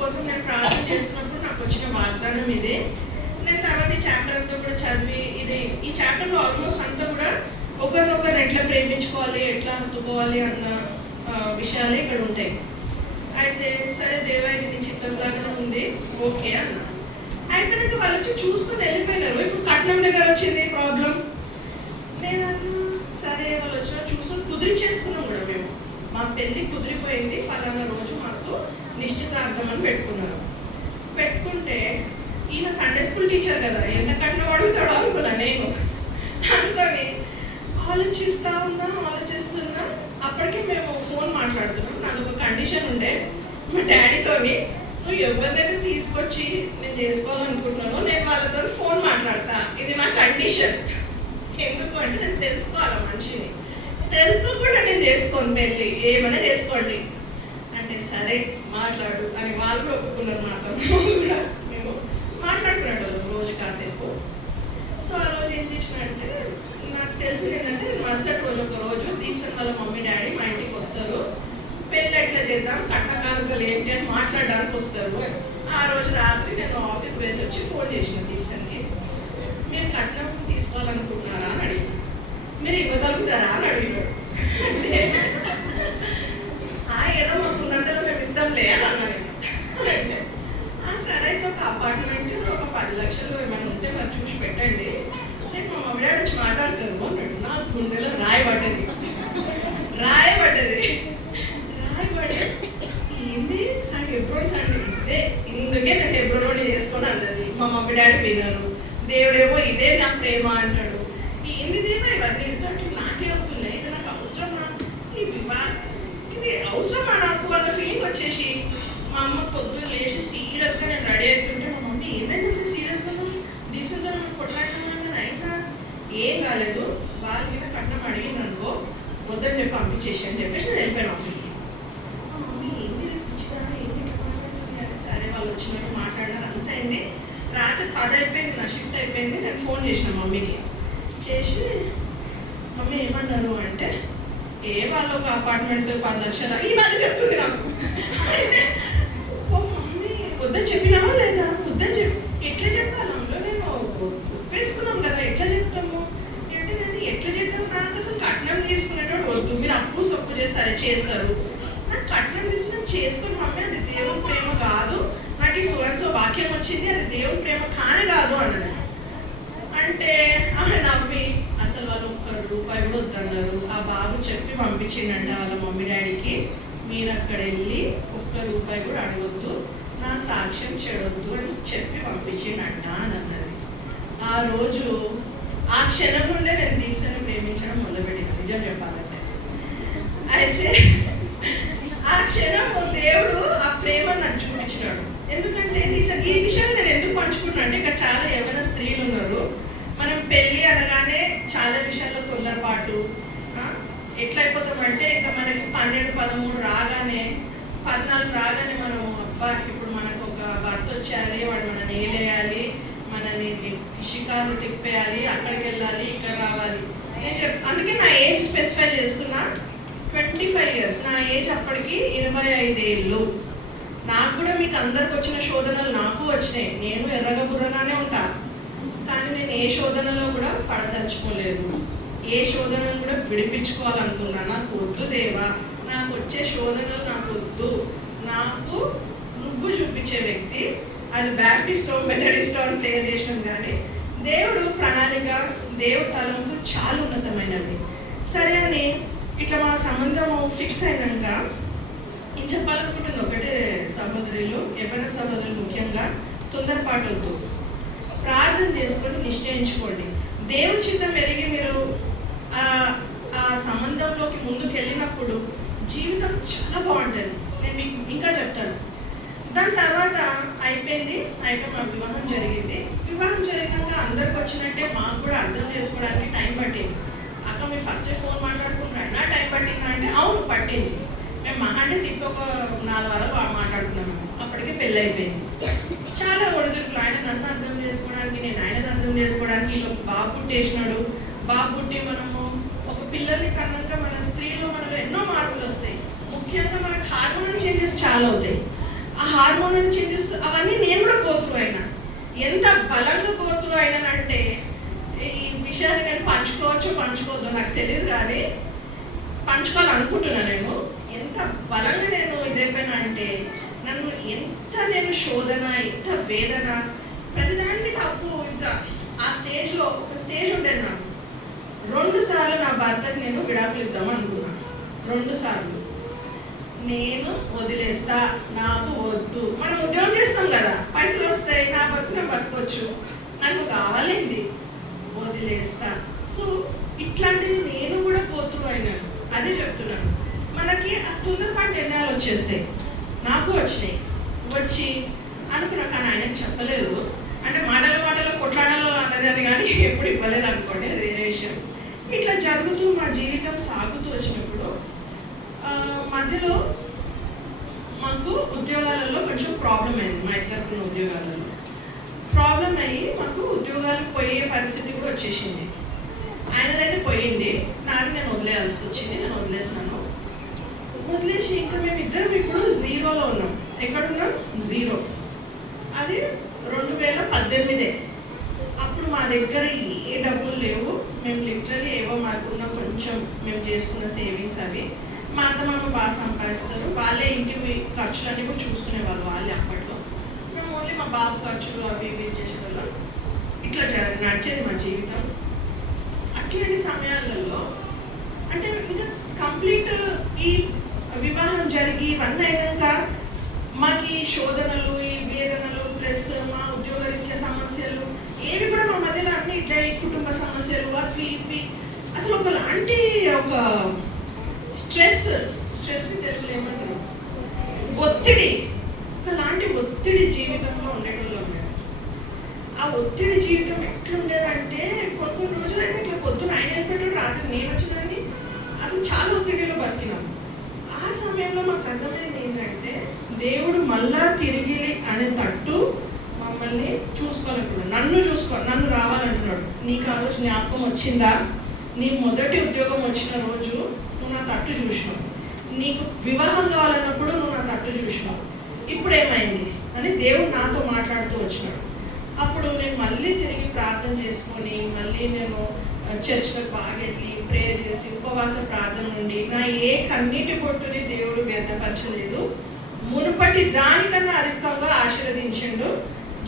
కోసం నేను ప్రార్థన చేస్తున్నప్పుడు నాకు వచ్చిన వాగ్దానం ఇదే. నేను తర్వాత ఈ చాప్టర్ అంతా కూడా చదివి ఈ చాప్టర్లో ఆల్మోస్ట్ అంతా కూడా ఒకరినొకరు ఎట్లా ప్రేమించుకోవాలి, ఎట్లా హత్తుకోవాలి అన్న విషయాలే ఇక్కడ ఉంటాయి. అయితే సరే దేవా ఇది నీ చిత్తంలాగానే ఉంది, ఓకే అన్నా. అయిపోయినాక వాళ్ళు వచ్చి చూసుకొని వెళ్ళిపోయినారు. ఇప్పుడు కట్నం దగ్గర వచ్చింది ప్రాబ్లం. నేను అన్నా సరే వాళ్ళు వచ్చినా చూసుకొని కుదిరిచేసుకున్నాం కూడా మేము. మా పెళ్ళి కుదిరిపోయింది, ఫలానా రోజు మాకు నిశ్చితార్థం అని పెట్టుకున్నారు. పెట్టుకుంటే ఈయన సండే స్కూల్ టీచర్ కదా, ఎంత కట్నం అడుగుతాడో అనుకున్నా నేను. అనుకొని ఆలోచిస్తున్నా. అప్పటికే మేము ఫోన్ మాట్లాడుతున్నాం. నాది ఒక కండిషన్ ఉండే మా డాడీతోని, నువ్వు ఎవరినైతే తీసుకొచ్చి నేను చేసుకోవాలనుకుంటున్నానో నేను వాళ్ళతో ఫోన్ మాట్లాడతా, ఇది నా కండిషన్. ఎందుకు అంటే నేను తెలుసుకోవాలి మనిషిని. తెలుసుకోకుండా నేను చేసుకోను పెళ్ళి, ఏమైనా చేసుకోండి అంటే సరే మాట్లాడు అని వాళ్ళు కూడా ఒప్పుకున్నారు. మాతో కూడా మేము మాట్లాడుకునేటోళ్ళం రోజు కాసేపు. సో ఆ రోజు ఏం చేసిన అంటే నాకు తెలిసింది ఏంటంటే మరుసటి రోజు ఒక రోజు దీప్సన్ వాళ్ళ మమ్మీ డాడీ మా ఇంటికి వస్తారు, పెళ్ళి ఎట్లా చేద్దాం, కట్న కానుకలు ఏంటి అని మాట్లాడడానికి వస్తారు. ఆ రోజు రాత్రి నేను ఆఫీస్ వేసి వచ్చి ఫోన్ చేసిన దీప్సన్కి, మీరు కట్నం తీసుకోవాలనుకుంటున్నారా అని అడిగిన, మీరు ఇవ్వగలుగుతారా అని అడిగినాడు. అంటే ఏదో మాకు ఉన్నంతలో మేము ఇస్తాంలే అని అన్నాను. అంటే సరే అయితే ఒక అపార్ట్మెంట్ ఒక 10 లక్షలు ఏమైనా ఉంటే మరి చూసి పెట్టండి, నేను మా మమ్మీ డాడీ వచ్చి మాట్లాడతారు అన్నాడు. నా గుండెలో రాయబడ్డది ఏంది సార్ హెబ్రోన్ సండే ఇదే, ఇందుకే నేను హెబ్రోన్ చేసుకొని అన్నది. మా మమ్మీ డాడీ వినరు, దేవుడేమో ఇదే నా ప్రేమ అంటాడు. ఏంది దేవా ఇవన్నీ ఇట్లాంటివి నాకే అవుతున్నాయి, ఇది నాకు అవసరమా, ఇది అవసరమా నాకు అన్న ఫీలింగ్ వచ్చేసి మా అమ్మ పొద్దున్న లేచి సీరియస్గా నేను రెడీ అవుతుంటే మా మమ్మీ ఏమైంది సీరియస్గా దీప్సంతో కొట్లాడుతున్నాను అయినా ఏం కాలేదు, వాళ్ళ మీద కట్నం అడిగింది అనుకో వద్దని చెప్పి పంపించేసి అని చెప్పేసి నేను వెళ్ళిపోయాను ఆఫీస్కి. మా మమ్మీ ఏంది పిచ్చిదా ఏంది ఇట్లా మాట్లాడుతుంది అని సరే వాళ్ళు వచ్చినట్టు మాట్లాడినారు, అంత అయింది. రాత్రి 10 అయిపోయింది, నా షిఫ్ట్ అయిపోయింది. నేను ఫోన్ చేసిన మమ్మీకి చేసి మమ్మీ ఏమన్నారు అంటే వాళ్ళు ఒక అపార్ట్మెంట్ 10 లక్షల ఈ మధ్య చెప్తుంది నాకు. అంటే ఓ మమ్మీ వద్దని చెప్పినావా లేదా, వద్దని చెప్పి ఎట్లా చెప్పాలి, అందులో నేను ఒప్పేసుకున్నాం కదా ఎట్లా చెప్తాము అంటే నేను ఎట్లా చేద్దాం, నాకు అసలు కట్నం తీసుకునేటోడు వద్దు, మీరు అప్పు సప్పు చేస్తారు, నాకు కట్నం తీసుకుని చేసుకుని మమ్మీ అది దేవుని ప్రేమ కాదు, నాకు ఈ సో వాక్యం వచ్చింది అది దేవుని ప్రేమ కానే కాదు అన్నాడు. అంటే ఆమె నవ్వి అసలు వాళ్ళు ₹1 కూడా వద్దన్నారు, ఆ బాబు చెప్పి పంపించిండంట వాళ్ళ మమ్మీ డాడీకి, మీరు అక్కడ వెళ్ళి ₹1 కూడా అడగొద్దు, నా సాక్ష్యం చెడొద్దు అని చెప్పి పంపించిండంట అని అన్నది. ఆ రోజు ఆ క్షణం నుండే నేను దీప్సని ప్రేమించడం మొదలుపెట్టిన నిజం చెప్పాలంటే. అయితే ఆ క్షణం దేవుడు ఆ ప్రేమ నాకు చూపించినాడు. ఎందుకంటే ఈ విషయాన్ని నేను ఎందుకు పంచుకుంటున్నా అంటే ఇక్కడ చాలా యవ్వన స్త్రీలు ఉన్నారు. మనం పెళ్ళి అనగానే చాలా విషయాల్లో తొందరపాటు ఎట్లయిపోతామంటే ఇంకా మనకి 12, 13 రాగానే 14 రాగానే మనము అబ్బా ఇప్పుడు మనకు ఒక భర్త వచ్చేయాలి, వాడు మనని ఏలేయాలి, మనని షికార్లు తిప్పేయాలి, అక్కడికి వెళ్ళాలి, ఇక్కడ రావాలి. నేను అందుకే నా ఏజ్ స్పెసిఫై చేస్తున్నా, 25 years. నా ఏజ్ అప్పటికి 25 ఏళ్ళు. నాకు కూడా మీకు అందరికి వచ్చిన శోధనలు నాకు వచ్చినాయి, నేను ఎర్రగా బుర్రగానే ఉంటా, కానీ నేను ఏ శోధనలో కూడా పడదలుచుకోలేదు, ఏ శోధనను కూడా విడిపించుకోవాలనుకున్నా. నాకు వద్దు దేవా, నాకు వచ్చే శోధనలు నాకు వద్దు, నాకు నువ్వు చూపించే వ్యక్తి, అది బ్యాప్టిస్టో మెథడిస్టో అని ప్రేయర్ చేసినాం. కానీ దేవుడు ప్రణాళిక, దేవుడు తలంపు చాలా ఉన్నతమైనవి. సరే అని ఇట్లా మా సంబంధం ఫిక్స్ అయినాక నేను చెప్పాలనుకుంటున్న ఒకటే సహోదరులు, యవ్వన సహోదరులు ముఖ్యంగా తొందరపాటు వద్దు, ప్రార్థన చేసుకొని నిశ్చయించుకోండి. దేవుని చిత్తం ఎరిగి మీరు ఆ సంబంధంలోకి ముందుకు వెళ్ళినప్పుడు జీవితం చాలా బాగుంటుంది. నేను మీకు ఇంకా చెప్తాను. దాని తర్వాత అయిపోయి మా వివాహం జరిగింది. వివాహం జరిగినాక అందరికి వచ్చినట్టే మాకు కూడా అర్థం చేసుకోవడానికి టైం పట్టింది. అక్క మీరు ఫస్ట్ ఫోన్ మాట్లాడుకుంటారా, టైం పట్టిందా అంటే అవును పట్టింది. మేము మహా అంటే తిప్పి ఒక 4 వారాలు మాట్లాడుకున్నాము. అప్పటికే పెళ్ళి అయిపోయింది. చాలా ఒడిదుడుకులు, ఆయన నన్ను అర్థం చేసుకోవడానికి, నేను ఆయనను అర్థం చేసుకోవడానికి. వీళ్ళు ఒక బాబు పుట్టేసినాడు. బాబు పుట్టి మనము ఒక పిల్లల్ని కన్నాక మన స్త్రీలో మనలో ఎన్నో మార్పులు వస్తాయి. ముఖ్యంగా మనకు హార్మోనల్ చేంజెస్ చాలా అవుతాయి. ఆ హార్మోనల్ చేంజెస్ అవన్నీ నేను కూడా గోత్రు అయినా. ఎంత బలంగా గోత్రు అయినానంటే ఈ విషయాన్ని నేను పంచుకోవద్దు నాకు తెలియదు, కానీ పంచుకోవాలనుకుంటున్నాను. నేను ఎంత బలంగా నేను ఇదైపోయినా అంటే నన్ను ఎంత నేను శోధన, ఎంత వేదన, ప్రతిదాన్ని తప్పు. ఇంకా ఆ స్టేజ్లో ఒక స్టేజ్ ఉండేది నాకు. 2 సార్లు నా భర్తకి నేను విడాకులు ఇద్దాం అనుకున్నాను. 2 సార్లు నేను వదిలేస్తా, నాకు వద్దు. మనం ఉద్యోగం చేస్తాం కదా, పైసలు వస్తాయి, నా బతుకు నేను బతుకోవచ్చు, నాకు కావాలేంది, వదిలేస్తా. సో ఇట్లాంటివి నేను కూడా గోత్రు అయినాను. అదే చెప్తున్నాను, మనకి ఆ తొందరపాటు నిర్ణయాలు వచ్చేస్తాయి. నాకు వచ్చినాయి. వచ్చి అనుకున్నా, కానీ ఆయనకు చెప్పలేదు. అంటే మాటలు కొట్లాడాలో అన్నదని కానీ ఎప్పుడు ఇవ్వలేదు అనుకోండి, అది వేరే విషయం. ఇట్లా జరుగుతూ మా జీవితం సాగుతూ వచ్చినప్పుడు మధ్యలో మాకు ఉద్యోగాలలో కొంచెం ప్రాబ్లం అయింది. మా ఇద్దరు ఉద్యోగాలలో ప్రాబ్లం అయ్యి మాకు ఉద్యోగాలు పోయే పరిస్థితి కూడా వచ్చేసింది. ఆయనదైతే పోయింది, నాది నేను వదిలేయాల్సి వచ్చింది. నేను వదిలేసి ఇంకా మేము ఇద్దరం ఇప్పుడు జీరోలో ఉన్నాం. ఎక్కడున్నాం? జీరో. అది 2018. అప్పుడు మా దగ్గర ఏ డబ్బులు లేవు. మేము లిటరలీ ఏవో మాకున్న కొంచెం మేము చేసుకున్న సేవింగ్స్ అవి. మా అత్త మామ బాగా సంపాదిస్తారు, వాళ్ళే ఇంటి ఖర్చులన్నీ కూడా చూసుకునేవాళ్ళు వాళ్ళే. అప్పట్లో మేము ఓన్లీ మా బాబు ఖర్చులు అవి ఇవి చేసేవాళ్ళం. ఇట్లా నడిచేది మా జీవితం. అట్లాంటి సమయాలలో అంటే ఇంకా కంప్లీట్ ఈ వివాహం జరిగి ఇవన్నీ అయినాక మాకు ఈ శోధనలు, ఈ వేదనలు, ప్లస్ మా ఉద్యోగరీత్యా సమస్యలు ఏవి కూడా మా మధ్యలో అన్ని ఇట్లా ఈ కుటుంబ సమస్యలు అవి ఇవి అసలు ఒకలాంటి ఒక స్ట్రెస్ని తెలుగులో ఏమంటారు, ఒత్తిడి, ఒకలాంటి ఒత్తిడి జీవితంలో ఉండేటోళ్ళం మేము. ఆ ఒత్తిడి జీవితం ఎట్లుండేదంటే కొన్ని రోజులు అయితే ఇట్లా పొద్దున ఆయన వెళ్ళిపోయాడు, రాత్రి నేను వచ్చిందని అసలు చాలా ఒత్తిడిలో బతికినాం. ఆ సమయంలో మాకు అర్థమైంది ఏంటంటే దేవుడు మళ్ళా తిరిగి అనే తట్టు మమ్మల్ని చూసుకోవాలంటున్నాడు. నన్ను రావాలంటున్నాడు. నీకు ఆ రోజు జ్ఞాపకం వచ్చిందా? నీ మొదటి ఉద్యోగం వచ్చిన రోజు నువ్వు నా తట్టు చూసినావు. నీకు వివాహం కావాలన్నప్పుడు నువ్వు నా తట్టు చూసినావు. ఇప్పుడు ఏమైంది అని దేవుడు నాతో మాట్లాడుతూ వచ్చినాడు. అప్పుడు నేను మళ్ళీ తిరిగి ప్రార్థన చేసుకొని మళ్ళీ నేను చర్చ్లకు బాగా వెళ్ళి ప్రేయర్ చేసి ఉపవాస ప్రార్థన నుండి నా ఏ కన్నీటి పొట్టుని దేవుడు వ్యర్థపరచలేదు, మునుపటి దానికన్నా అధికంగా ఆశీర్వదించిండు.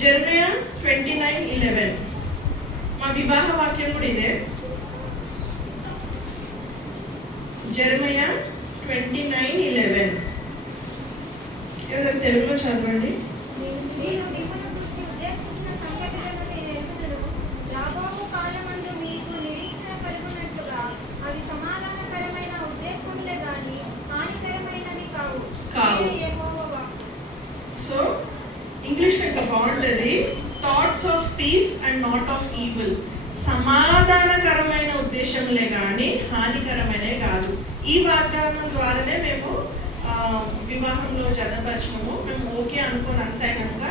జెరెమయా 29:11 మా వివాహ వాక్యం కూడా ఇదే. జెరెమయా 29:11 ఎవరైనా తెలుగులో చదవండి. సో ఇంగ్లీష్లో ఇంకా బాగుంటుంది, thoughts of peace and not of evil. సమాధానకరమైన ఉద్దేశంలే కానీ హానికరమైనవి కాదు. ఈ వాగ్దానం ద్వారానే మేము వివాహంలో జతపరిచినాము. మేము ఓకే అనుకోని అంత అయినాక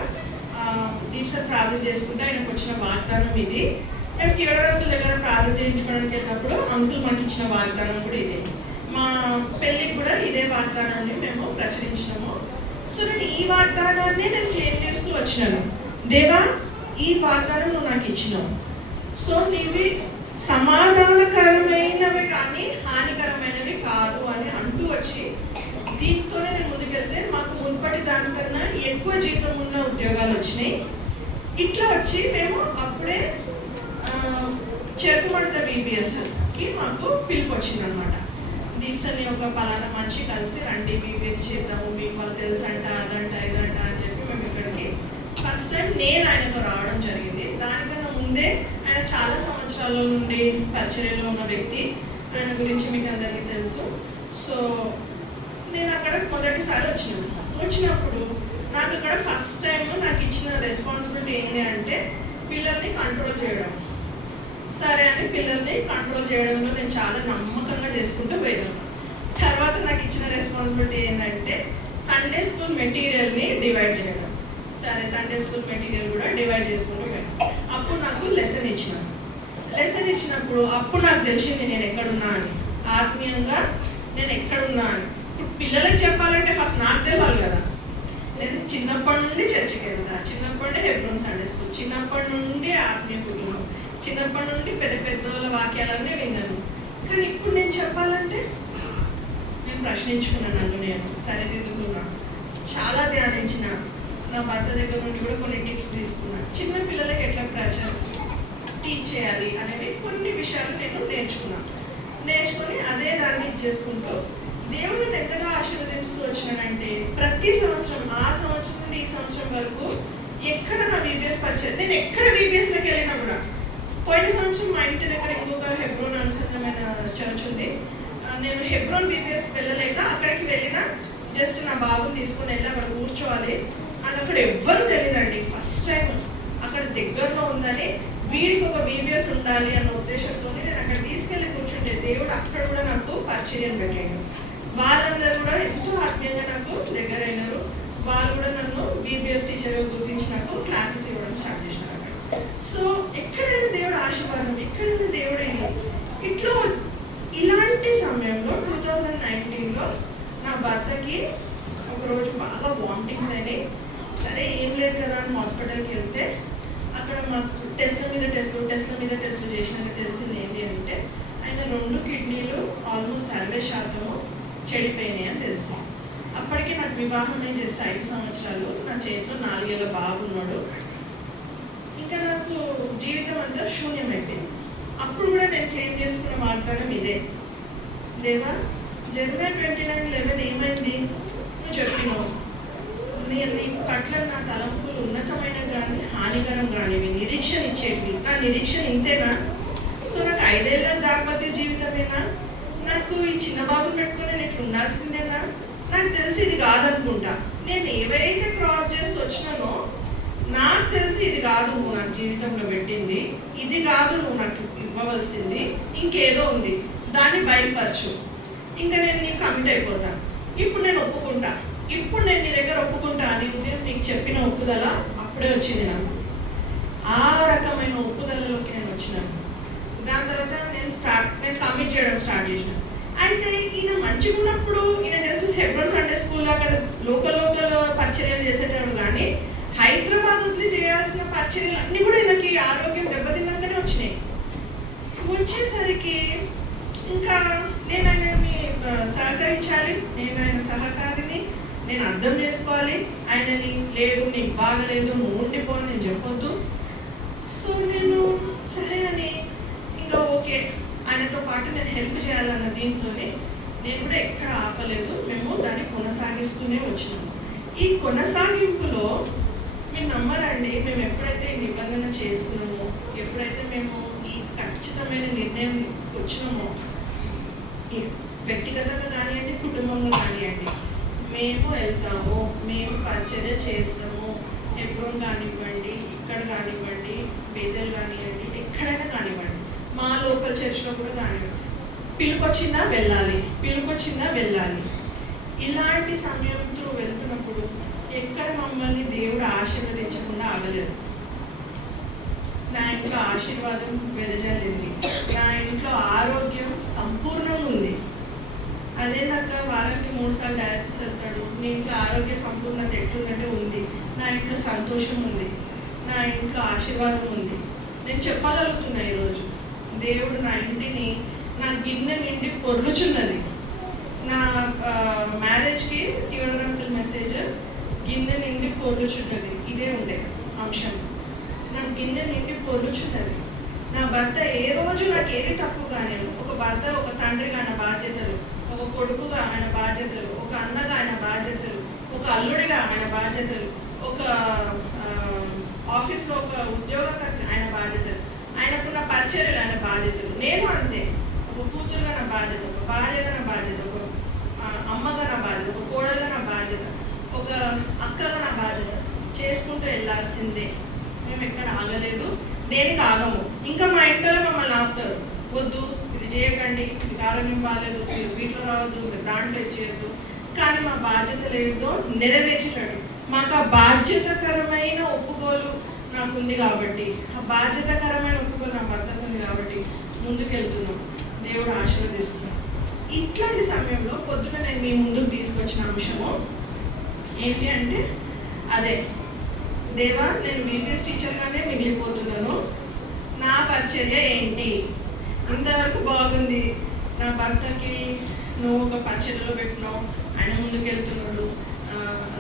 దీప్సర్ ప్రార్థన చేసుకుంటే ఆయనకు వచ్చిన వాగ్దానం ఇది. మేము తీవడంకుల దగ్గర ప్రార్థన చేయించుకోవడానికి వెళ్ళినప్పుడు అంకుల్ మాకు ఇచ్చిన వాగ్దానం కూడా ఇదే. మా పెళ్ళికి కూడా ఇదే వాగ్దానాన్ని మేము ప్రచురించినాము. సో నేను ఈ వాగ్దానాన్ని నేను క్లెయిమ్ చేస్తూ వచ్చినాను. దేవా, ఈ వాగ్దానం నువ్వు నాకు ఇచ్చినావు. సో నీవి సమాధానకరమైనవి కానీ హానికరమైనవి కాదు అని అంటూ వచ్చి దీంతోనే నేను ముందుకెళ్తే మాకు మునుపటి దానికన్నా ఎక్కువ జీతం ఉన్న ఉద్యోగాలు వచ్చినాయి. ఇట్లా వచ్చి మేము అప్పుడే చెరుకుమడత బీబీఎస్కి మాకు పిలుపు వచ్చిందనమాట. దీప్సని ఒక పలానా మనిషి కలిసి రండి బీబీఎస్ చేద్దాము, మీకు వాళ్ళు తెలుసంట అదంట ఇదంట అని చెప్పి మేము ఇక్కడికి ఫస్ట్ టైం నేను ఆయనతో రావడం జరిగింది. దానికన్నా ముందే ఆయన చాలా సంవత్సరాల నుండి పరిచర్యలో ఉన్న వ్యక్తి. ఆయన గురించి మీకు అందరికీ తెలుసు. సో నేను అక్కడ మొదటిసారి వచ్చినప్పుడు నాకు ఇక్కడ ఫస్ట్ టైం నాకు ఇచ్చిన రెస్పాన్సిబిలిటీ ఏంటి అంటే పిల్లల్ని కంట్రోల్ చేయడం. సరే అని పిల్లల్ని కంట్రోల్ చేయడంలో నేను చాలా నమ్మకంగా చేసుకుంటూ పోయినాను. తర్వాత నాకు ఇచ్చిన రెస్పాన్సిబిలిటీ ఏంటంటే సండే స్కూల్ మెటీరియల్ని డివైడ్ చేయడం. సరే, సండే స్కూల్ మెటీరియల్ కూడా డివైడ్ చేసుకుంటూ పోయాను. అప్పుడు నాకు లెసన్ ఇచ్చినప్పుడు అప్పుడు నాకు తెలిసింది నేను ఎక్కడున్నా అని, ఆత్మీయంగా నేను ఎక్కడున్నా అని. ఇప్పుడు పిల్లలకి చెప్పాలంటే ఫస్ట్ నాకు తెలియాలి కదా. నేను చిన్నప్పటి నుండి చర్చికి వెళ్తాను, చిన్నప్పటి నుండి హెబ్రోన్ సండే స్కూల్, చిన్నప్పటి నుండి ఆత్మీయ కుటుంబం, చిన్నప్పటి నుండి పెద్ద వాక్యాలన్నీ విన్నాను. కానీ ఇప్పుడు నేను చెప్పాలంటే నేను ప్రశ్నించుకున్నాను, నన్ను నేను సరిదిద్దుకున్నా, చాలా ధ్యానించిన, నా భర్త దగ్గర నుండి కూడా కొన్ని టిప్స్ తీసుకున్నాను. చిన్న పిల్లలకి ఎట్లా టీచ్ చేయాలి అనేవి కొన్ని విషయాలు నేను నేర్చుకొని అదే దాన్ని చేసుకుంటూ దేవుడిని ఎంతగా ఆశీర్వదిస్తూ వచ్చినానంటే ప్రతి సంవత్సరం ఆ సంవత్సరం నుండి ఈ సంవత్సరం వరకు ఎక్కడ నా బీబీఎస్ పరిచయం, నేను ఎక్కడ బీబీఎస్లోకి వెళ్ళినా కూడా, పోయిన సంవత్సరం మా ఇంటి దగ్గర ఇంకొక హెబ్రోన్ అనుసంధమైన చర్చ్ ఉంది. నేను హెబ్రోన్ బీబీఎస్ వెళ్ళలేక అక్కడికి వెళ్ళినా జస్ట్ నా బాబుని తీసుకొని వెళ్ళి అక్కడ కూర్చోవాలి అని అక్కడ ఎవ్వరు తెలియదండి. ఫస్ట్ టైం అక్కడ దగ్గరలో ఉందని వీడికి ఒక బీబీఎస్ ఉండాలి అన్న ఉద్దేశంతో నేను అక్కడ తీసుకెళ్ళి దేవుడు అక్కడ కూడా నాకు పరిచర్యం పెట్టాడు. వాళ్ళందరూ కూడా ఎంతో ఆత్మీయంగా నాకు దగ్గరైనారు. వాళ్ళు కూడా నన్ను బీబీఎస్ టీచర్గా గుర్తించి నాకు క్లాసెస్ ఇవ్వడం స్టార్ట్ చేసినారు అక్కడ. సో ఎక్కడైనా దేవుడు ఆశీర్వాదం, ఎక్కడైనా దేవుడు ఇట్లా. ఇలాంటి సమయంలో 2019లో నా భర్తకి ఒకరోజు బాగా వామిటింగ్స్ అయినాయి. సరే ఏం లేదు కదా అని హాస్పిటల్కి వెళ్తే అక్కడ మాకు టెస్ట్ల మీద టెస్టులు చేసినాక తెలిసింది ఏంటి అంటే ఆయన 2 కిడ్నీలు ఆల్మోస్ట్ 60% చెడిపోయినాయి అని తెలుసు. అప్పటికి నాకు వివాహం అయి జస్ట్ 5 సంవత్సరాలు. నా చేతిలో 4 ఏళ్ళ బాబు ఉన్నాడు. ఇంకా నాకు జీవితం అంతా శూన్యమైపోయింది. అప్పుడు కూడా నేను క్లెయిమ్ చేసుకున్న వాగ్దానం ఇదే, దేవా జెర్మియా 29:11 ఏమైంది, నువ్వు చెప్పినావు నేను నీ పట్ల నా తలంపులు ఉన్నతమైన కానీ హానికరం కానివి, నిరీక్షణ ఇచ్చేవి. నా నిరీక్షణ ఇంతేనా? సో నాకు 5 ఏళ్ళ దాంపత్య జీవితమేనా? నాకు ఈ చిన్న బాబుని పెట్టుకుని నేను ఇట్లా ఉండాల్సిందేనా? నాకు తెలిసి ఇది కాదనుకుంటా. నేను ఏవైతే క్రాస్ చేస్తూ వచ్చినానో నాకు తెలిసి ఇది కాదు నువ్వు నాకు జీవితంలో పెట్టింది, ఇది కాదు నువ్వు నాకు ఇవ్వవలసింది, ఇంకేదో ఉంది, దాన్ని బయలుపరచు. ఇంకా నేను నీకు కమిట్ అయిపోతా. ఇప్పుడు నేను ఒప్పుకుంటా, ఇప్పుడు నేను నీ దగ్గర ఒప్పుకుంటా అని ఉదయం నీకు చెప్పిన ఒప్పుదల అప్పుడే వచ్చింది నాకు. ఆ రకమైన ఒప్పుదలలోకి నేను వచ్చినాను. దాని తర్వాత నేను కమిట్ చేయడం స్టార్ట్ చేసిన. అయితే ఈయన మంచిగా ఉన్నప్పుడు ఈయన జస్ట్ హెబ్రోన్ సండే స్కూల్లో అక్కడ లోకల్ పరిచర్యలు చేసేటప్పుడు కానీ హైదరాబాద్ వదిలి చేయాల్సిన పరిచర్యలు అన్నీ కూడా ఈయనకి ఆరోగ్యం దెబ్బతిన్నాకనే వచ్చినాయి. వచ్చేసరికి ఇంకా నేను ఆయనని సహకరించాలి, నేను ఆయన సహకారిని, నేను అర్థం చేసుకోవాలి. ఆయనని లేదు నీకు బాగలేదు నువ్వు ఉండిపో అని నేను చెప్పొద్దు. సో నేను సరే అని ఇంకా ఓకే ఆయనతో పాటు నేను హెల్ప్ చేయాలన్న దీంతో నేను కూడా ఎక్కడ ఆపలేదు. మేము దాన్ని కొనసాగిస్తూనే వచ్చినాము. ఈ కొనసాగింపులో మీరు నమ్మరండి, మేము ఎప్పుడైతే ఈ నిబంధన చేసుకున్నామో, ఎప్పుడైతే మేము ఈ ఖచ్చితమైన నిర్ణయం వచ్చినామో, వ్యక్తిగతంగా కానివ్వండి కుటుంబంగా కానివ్వండి, మేము వెళ్తాము, మేము పరిచర్య చేస్తాము. హెబ్రోన్ కానివ్వండి, ఇక్కడ కానివ్వండి, బేతెల్ కానివ్వండి, ఎక్కడైనా కానివ్వండి, మా లోకల్ చర్చ్లో కూడా కానివ్వండి, పిలుపొచ్చిందా వెళ్ళాలి. ఇలాంటి సమయంతో వెళ్తున్నప్పుడు ఎక్కడ మమ్మల్ని దేవుడు ఆశీర్వదించకుండా ఆగలేదు. నా ఇంట్లో ఆశీర్వాదం వెదజల్లింది, నా ఇంట్లో ఆరోగ్యం సంపూర్ణంగా ఉంది. అదే నాకు వారానికి 3 సార్లు డయాలసిస్ వెళ్తాడు. నీ ఇంట్లో ఆరోగ్య సంపూర్ణత ఎట్లుందంటే ఉంది. నా ఇంట్లో సంతోషం ఉంది, నా ఇంట్లో ఆశీర్వాదం ఉంది. నేను చెప్పగలుగుతున్నా ఈరోజు దేవుడు నా ఇంటిని నా గిన్నె నిండి పొర్లుచున్నది. నా మ్యారేజ్కి తీవ్రంకుల మెసేజ్ గిన్నె నిండి పొర్లుచున్నది, ఇదే ఉండే అంశం. నా గిన్నె నిండి పొర్లుచున్నది. నా భర్త ఏ రోజు నాకు ఏది తక్కువ కానీ, ఒక భర్త ఒక తండ్రిగా ఆయన బాధ్యతలు, ఒక కొడుకుగా ఆయన బాధ్యతలు, ఒక అన్నగా ఆయన బాధ్యతలు, ఒక అల్లుడిగా ఆయన బాధ్యతలు, ఒక ఆఫీస్లో ఒక ఉద్యోగకర్త ఆయన బాధ్యతలు, ఆయనకున్న పరిచర్యలు ఆయన బాధ్యతలు. నేను అంతే, ఒక కూతురుగా నా బాధ్యత, ఒక భార్యగా నా బాధ్యత, ఒక అమ్మగా నా బాధ్యత, ఒక కోడలుగా నా బాధ్యత, ఒక అక్కగా నా బాధ్యత చేసుకుంటూ వెళ్ళాల్సిందే. మేము ఎక్కడ ఆగలేదు, దేనికి ఆగము. ఇంకా మా ఇంట్లో మమ్మల్ని ఆపుతారు, వద్దు ఇది చేయకండి, ఇది ఆరోగ్యం బాగాలేదు, వీటిలో రావద్దు, దాంట్లో చేయొద్దు. కానీ మా బాధ్యతలు ఏదో నెరవేర్చేటట్టు మాకు ఆ బాధ్యతకరమైన ఒప్పుకోలు నాకుంది కాబట్టి, ఆ బాధ్యతకరమైన ఒప్పుకోలు నా భర్తకు ఉంది కాబట్టి ముందుకెళ్తున్నాం. దేవుడు ఆశీర్వదిస్తున్నాం. ఇట్లాంటి సమయంలో పొద్దున నేను మీ ముందుకు తీసుకొచ్చిన అంశము ఏంటి అంటే అదే, దేవా నేను బీబీఎస్ టీచర్గానే మిగిలిపోతున్నాను, నా పరిచర్య ఏంటి? ఇంతవరకు బాగుంది, నా భర్తకి నువ్వు ఒక పరిచర్యలో పెట్టినావు, ఆయన ముందుకెళ్తున్నాడు,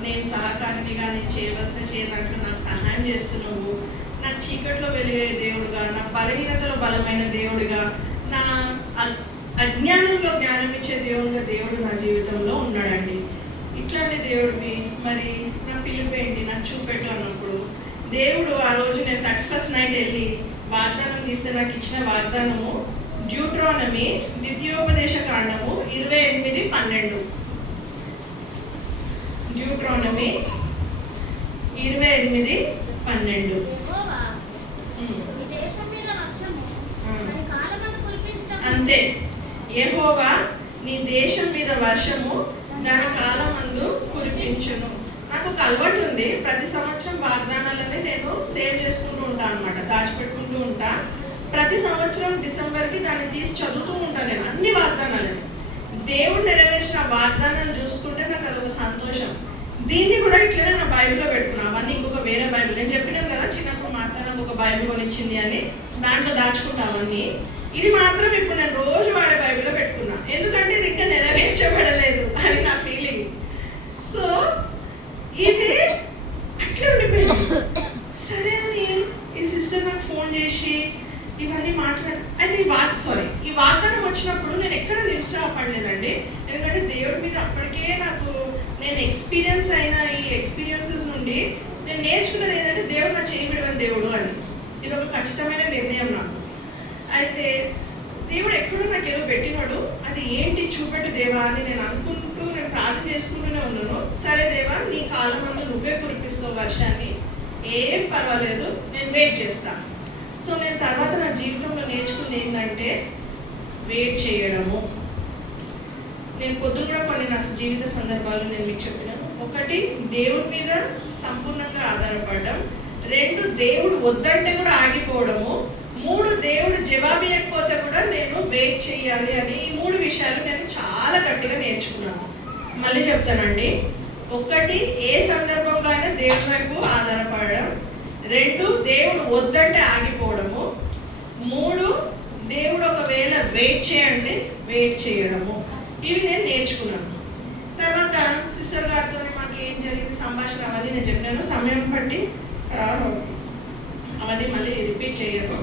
నేను సహకారినిగా నేను చేయవలసిన దాంట్లో నాకు సహాయం చేస్తున్నావు, నా చీకట్లో వెలిగే దేవుడుగా, నా బలహీనతలో బలమైన దేవుడిగా, నా అజ్ఞానంలో జ్ఞానం ఇచ్చే దేవుడుగా దేవుడు నా జీవితంలో ఉన్నాడండి. ఇట్లాంటి దేవుడివి మరి నా పిలుపు ఏంటి నాకు చూపెట్టు అన్నప్పుడు దేవుడు ఆ రోజు నేను 31st నైట్ వెళ్ళి వాగ్దానం తీస్తే నాకు ఇచ్చిన వాగ్దానము డ్యూట్రానమీ ద్వితీయోపదేశ కాండము 28:12. డ్యూట్రానమీ 28:12. అంతే, యెహోవా నీ దేశం మీద వర్షము దాని కాలమందు కురిపించును. నాకు ఒక అలవాటు ఉంది, ప్రతి సంవత్సరం వాగ్దానాలని నేను సేవ్ చేసుకుంటూ ఉంటాను అనమాట, దాచిపెట్టుకుంటూ ఉంటా. ప్రతి సంవత్సరం డిసెంబర్కి దాన్ని తీసి చదువుతూ ఉంటాను నేను, అన్ని వాగ్దానాలని. దేవుడు నెరవేర్చిన వాగ్దానాలు చూసుకుంటే నాకు అదొక సంతోషం. దీన్ని కూడా ఇట్లనే నా బైబిల్లో పెట్టుకున్నాను. అవన్నీ ఇంకొక వేరే బైబిల్, నేను చెప్పినాను కదా చిన్నప్పుడు మా అత్త నాకు ఒక బైబిల్ కొనిచ్చింది అని, దాంట్లో దాచుకుంటా అవన్నీ. ఇది మాత్రం ఇప్పుడు నేను రోజు వాడే బైబిల్లో పెట్టుకున్నా, ఎందుకంటే ఇది ఇంకా నెరవేర్చబడలేదు అని నా ఫీలింగ్. సో ఇది అట్లా ఉండిపోయింది. సరే అని ఈ సిస్టర్ నాకు ఫోన్ చేసి ఇవన్నీ మాట్లాడు అయితే ఈ వాగ్దానం వచ్చినప్పుడు నేను ఎక్కడ నిరుత్సాహపడలేదండి. ఎందుకంటే దేవుడి మీద అప్పటికే నేను ఎక్స్పీరియన్స్ అయిన ఈ ఎక్స్పీరియన్సెస్ నుండి నేను నేర్చుకున్నది ఏంటంటే దేవుడు నా చేయి విడవని దేవుడు అని. ఇది ఒక ఖచ్చితమైన నిర్ణయం నాకు. అయితే దేవుడు ఎక్కడో నాకు ఏదో పెట్టినాడు, అది ఏంటి చూపెట్టు దేవా అని నేను అనుకుంటూ నేను ప్రార్థన చేసుకుంటూనే ఉన్నాను. సరే దేవా, నీ కాలం అందు నువ్వే కురిపిస్తావు వర్షాన్ని, ఏం పర్వాలేదు, నేను వెయిట్ చేస్తాను. సో నేను తర్వాత నా జీవితంలో నేర్చుకుంది ఏంటంటే వెయిట్ చేయడము. నేను పొద్దున కూడా కొన్ని నా జీవిత సందర్భాల్లో నేను మీకు చెప్పినాను. ఒకటి, దేవుడి మీద సంపూర్ణంగా ఆధారపడడం. 2, దేవుడు వద్దంటే కూడా ఆగిపోవడము. 3, దేవుడు జవాబు ఇవ్వకపోతే కూడా నేను వెయిట్ చేయాలి అని. ఈ 3 విషయాలు నేను చాలా గట్టిగా నేర్చుకున్నాను. మళ్ళీ చెప్తానండి. 1, ఏ సందర్భంలో అయినా దేవుడి వైపు ఆధారపడడం. 2, దేవుడు వద్దంటే ఆగిపోవడము. 3, దేవుడు ఒకవేళ వెయిట్ చేయండి, వెయిట్ చేయడము. ఇవి నేను నేర్చుకున్నాను. తర్వాత సిస్టర్ గారితో మాకు ఏం జరిగింది సంభాషణ అవన్నీ నేను చెప్పినాను. సమయం బట్టి అవన్నీ మళ్ళీ రిపీట్ చేయను.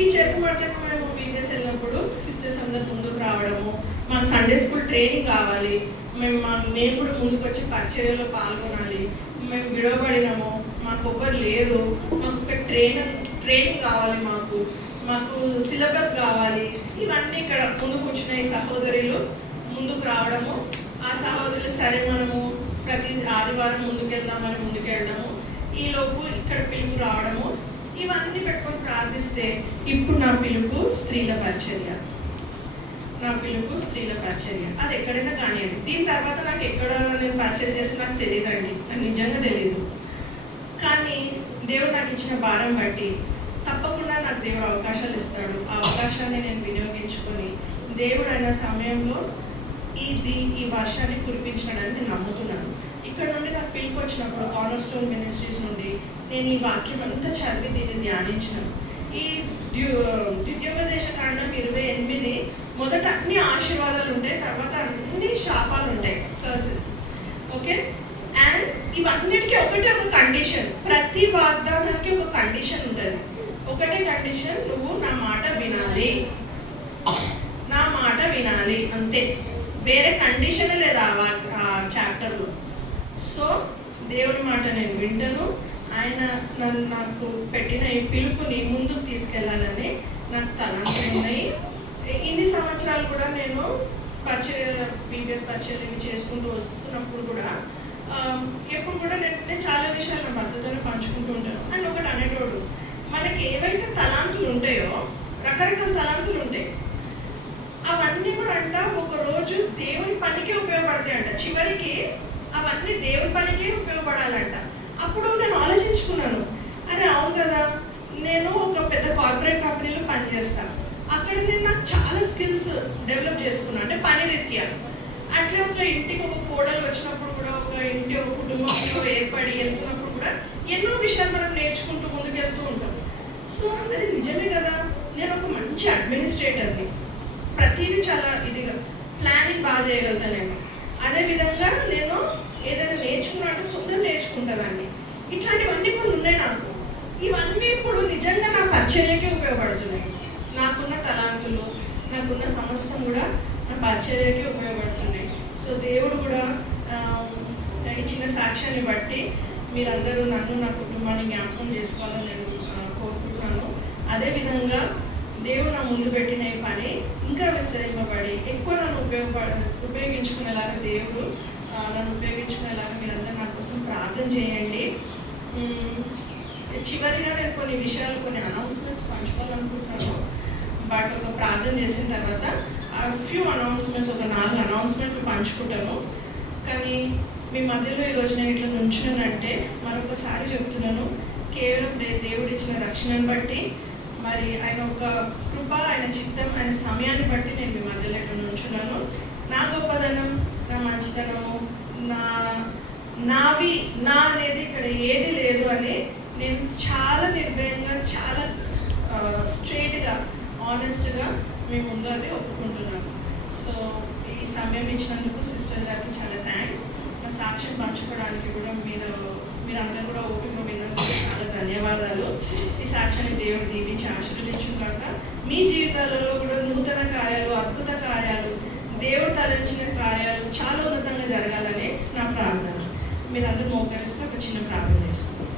ఈ చెప్పు మాటకు మేము వీడియోస్ వెళ్ళినప్పుడు సిస్టర్స్ అందరు ముందుకు రావడము, మాకు సండే స్కూల్ ట్రైనింగ్ కావాలి, మేము కూడా ముందుకు వచ్చి పరిచర్యలో పాల్గొనాలి, మేము విడవబడినాము, మాకు ఎవ్వరు లేరు, మాకు ఒక ట్రైనింగ్ కావాలి, మాకు సిలబస్ కావాలి. ఇవన్నీ ఇక్కడ ముందుకు వచ్చిన ఈ సహోదరులు ముందుకు రావడము. ఆ సహోదరులు సరే మనము ప్రతి ఆదివారం ముందుకు వెళ్ళడము. ఈలోపు ఇక్కడ పిలుపు రావడము. ఇవన్నీ పెట్టుకొని ప్రార్థిస్తే ఇప్పుడు నా పిలుపు స్త్రీల పరిచర్య. అది ఎక్కడైనా కానివ్వండి. దీని తర్వాత నాకు ఎక్కడ నేను పరిచర్య చేస్తే నాకు తెలియదండి, నాకు నిజంగా తెలియదు. కానీ దేవుడు నాకు ఇచ్చిన భారం బట్టి తప్పకుండా నాకు దేవుడు అవకాశాలు ఇస్తాడు. ఆ అవకాశాన్ని నేను వినియోగించుకొని దేవుడు అన్న సమయంలో ఈ వర్షాన్ని కురిపించడాన్ని నేను నమ్ముతున్నాను. ఇక్కడ నుండి నాకు పిలుపు వచ్చినప్పుడు కార్నర్ స్టోన్ మినిస్ట్రీస్ నుండి నేను ఈ వాక్యం అంతా చదివి దీన్ని ధ్యానించినాను. ఈ ద్వితీయోపదేశ కాండం 28 మొదట అన్ని ఆశీర్వాదాలు ఉంటాయి, తర్వాత అన్ని శాపాలు ఉంటాయి, కర్సెస్. ఓకే, అండ్ ఇవన్నిటికీ ఒక కండిషన్. ప్రతి వాగ్దానానికి ఒక కండిషన్ ఉంటుంది. ఒకటే కండిషన్, నువ్వు నా మాట వినాలి, అంతే. వేరే కండిషన్ లేదు ఆ చాప్టర్లో. సో దేవుని మాట నేను వింటాను. ఆయన నాకు పెట్టిన ఈ పిలుపుని ముందుకు తీసుకెళ్లాలని నాకు తలంపులు ఉన్నాయి. ఇన్ని సంవత్సరాలు కూడా నేను బీబీఎస్ పరిచర్యలు చేసుకుంటూ వస్తున్నప్పుడు కూడా ఎప్పుడు కూడా నేను చాలా విషయాలు నా భర్తతోనే పంచుకుంటూ ఉంటాను. అండ్ ఒకటి అనేటోడు, మనకి ఏవైతే తలాంతులు ఉంటాయో, రకరకాల తలాంతులు ఉంటాయి, అవన్నీ కూడా ఒక రోజు దేవుని పనికే ఉపయోగపడతాయి అంట. చివరికి అవన్నీ దేవుని పనికే ఉపయోగపడాలంట. అప్పుడు నేను ఆలోచించుకున్నాను, అరే అవును కదా, నేను ఒక పెద్ద కార్పొరేట్ కంపెనీలో పనిచేస్తాను. అక్కడ నేను నాకు చాలా స్కిల్స్ డెవలప్ చేసుకున్నాను, అంటే పని రీత్యా. అట్లే ఒక ఇంటికి ఒక కోడలు వచ్చినప్పుడు కూడా, ఒక కుటుంబంలో ఏర్పడి వెళ్తున్నప్పుడు కూడా ఎన్నో విషయాలు మనం నేర్చుకుంటూ ముందుకు వెళ్తూ ఉంటాం. సో అది నిజమే కదా, నేను ఒక మంచి అడ్మినిస్ట్రేటర్ని, ప్రతిదీ చాలా ఇదిగా ప్లానింగ్ బాగా చేయగలుగుతాను. అదేవిధంగా నేను ఏదైనా నేర్చుకున్నానంటే తొందరగా నేర్చుకుంటానండి. ఇట్లాంటివన్నీ కొన్ని ఉన్నాయి నాకు. ఇవన్నీ ఇప్పుడు నిజంగా నా పరిచర్యకే ఉపయోగపడుతున్నాయి. నాకున్న తలాంతులు, నాకున్న సమస్తం కూడా నా పరిచర్యకే ఉపయోగపడుతున్నాయి. సో దేవుడు కూడా ఇచ్చిన సాక్ష్యాన్ని బట్టి మీరందరూ నన్ను, నా కుటుంబాన్ని జ్ఞాపకం చేసుకోవాలని నేను కోరుకుంటున్నాను. అదేవిధంగా దేవుడు నా ముందు పెట్టిన ఈ పని ఇంకా విస్తరింపబడి ఎక్కువ నన్ను ఉపయోగించుకునేలాగా దేవుడు నన్ను ఉపయోగించుకునేలాగా మీరందరూ నా కోసం ప్రార్థన చేయండి. చివరిగా నేను కొన్ని విషయాలు, కొన్ని అనౌన్స్మెంట్స్ పంచుకోవాలనుకుంటున్నాను. బట్ ఒక ప్రార్థన చేసిన తర్వాత ఫ్యూ అనౌన్స్మెంట్స్, ఒక 4 అనౌన్స్మెంట్లు పంచుకుంటాను. కానీ మీ మధ్యలో ఈరోజు నేను ఇట్లా నుంచున్నానంటే మరొకసారి చెప్తున్నాను, కేవలం దేవుడు ఇచ్చిన రక్షణను బట్టి, మరి ఆయన ఒక కృప, ఆయన చిత్తం, ఆయన సమయాన్ని బట్టి నేను మీ మధ్యలో ఇట్లా నుంచున్నాను. నా గొప్పదనం, నా మంచితనము, నా అనేది ఇక్కడ ఏది లేదు అని నేను చాలా నిర్భయంగా, చాలా స్ట్రైట్గా, ఆనెస్ట్గా మీ ముందు అది ఒప్పుకుంటున్నాను. సో ఈ సమయం ఇచ్చినందుకు సిస్టర్ గారికి చాలా థ్యాంక్స్. నా సాక్ష్యం పంచుకోవడానికి కూడా మీరందరూ కూడా ఓపిక విన్నందుకు చాలా ధన్యవాదాలు. ఈ సాక్ష్యాన్ని దేవుడు దీవించి ఆశీర్వదించుగాక. మీ జీవితాలలో కూడా నూతన కార్యాలు, అద్భుత కార్యాలు, దేవుడు తలంచిన కార్యాలు చాలా ఉన్నతంగా జరగాలని నా ప్రార్థన. మీరందరూ మోకరిస్తూ ఒక చిన్న ప్రార్థన చేసుకుంటాం.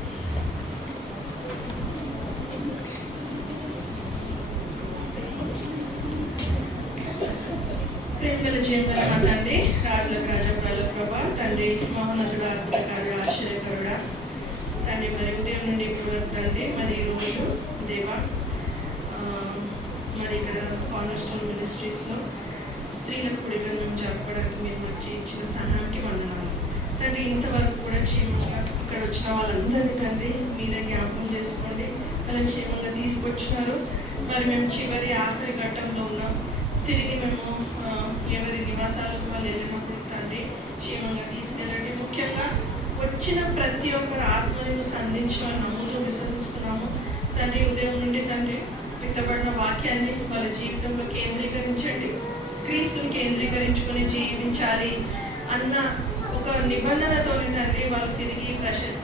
ప్రేమగల జీవన మా తండ్రి, రాజులకు రాజా, ప్రభులకు ప్రభా, తండ్రి మహోన్నతుడు, అద్భుతకారుడు, ఆశ్చర్యకరుడా తండ్రి, మరి ఉదయం నుండి ఇప్పుడు వరకు తండ్రి, మరి ఈరోజు దేవా మరి ఇక్కడ కార్నర్ స్టోన్ మినిస్ట్రీస్లో స్త్రీలకు కూడిగా మేము జరపడానికి మీరు వచ్చి ఇచ్చిన సహాయానికి వందనాలు తండ్రి. ఇంతవరకు కూడా క్షేమంగా ఇక్కడ వచ్చిన వాళ్ళందరినీ తండ్రి మీరే జ్ఞాపకం చేసుకోండి. వాళ్ళని క్షేమంగా తీసుకొచ్చినారు. మరి మేము చివరి ఆఖరి ఘట్టంలో ఉన్నాం. తిరిగి మేము ఎవరి నివాసాలకు వాళ్ళు వెళ్ళినప్పుడు తండ్రి క్షేమంగా తీసుకెళ్ళండి. ముఖ్యంగా వచ్చిన ప్రతి ఒక్కరు ఆత్మను సంధించాలని నమ్ముతూ విశ్వసిస్తున్నాము తండ్రి. ఉదయం నుండి తండ్రి వ్యక్తపడిన వాక్యాన్ని వాళ్ళ జీవితంలో కేంద్రీకరించండి. క్రీస్తుని కేంద్రీకరించుకొని జీవించాలి అన్న ఒక నిబంధనతోని తండ్రి వాళ్ళు తిరిగి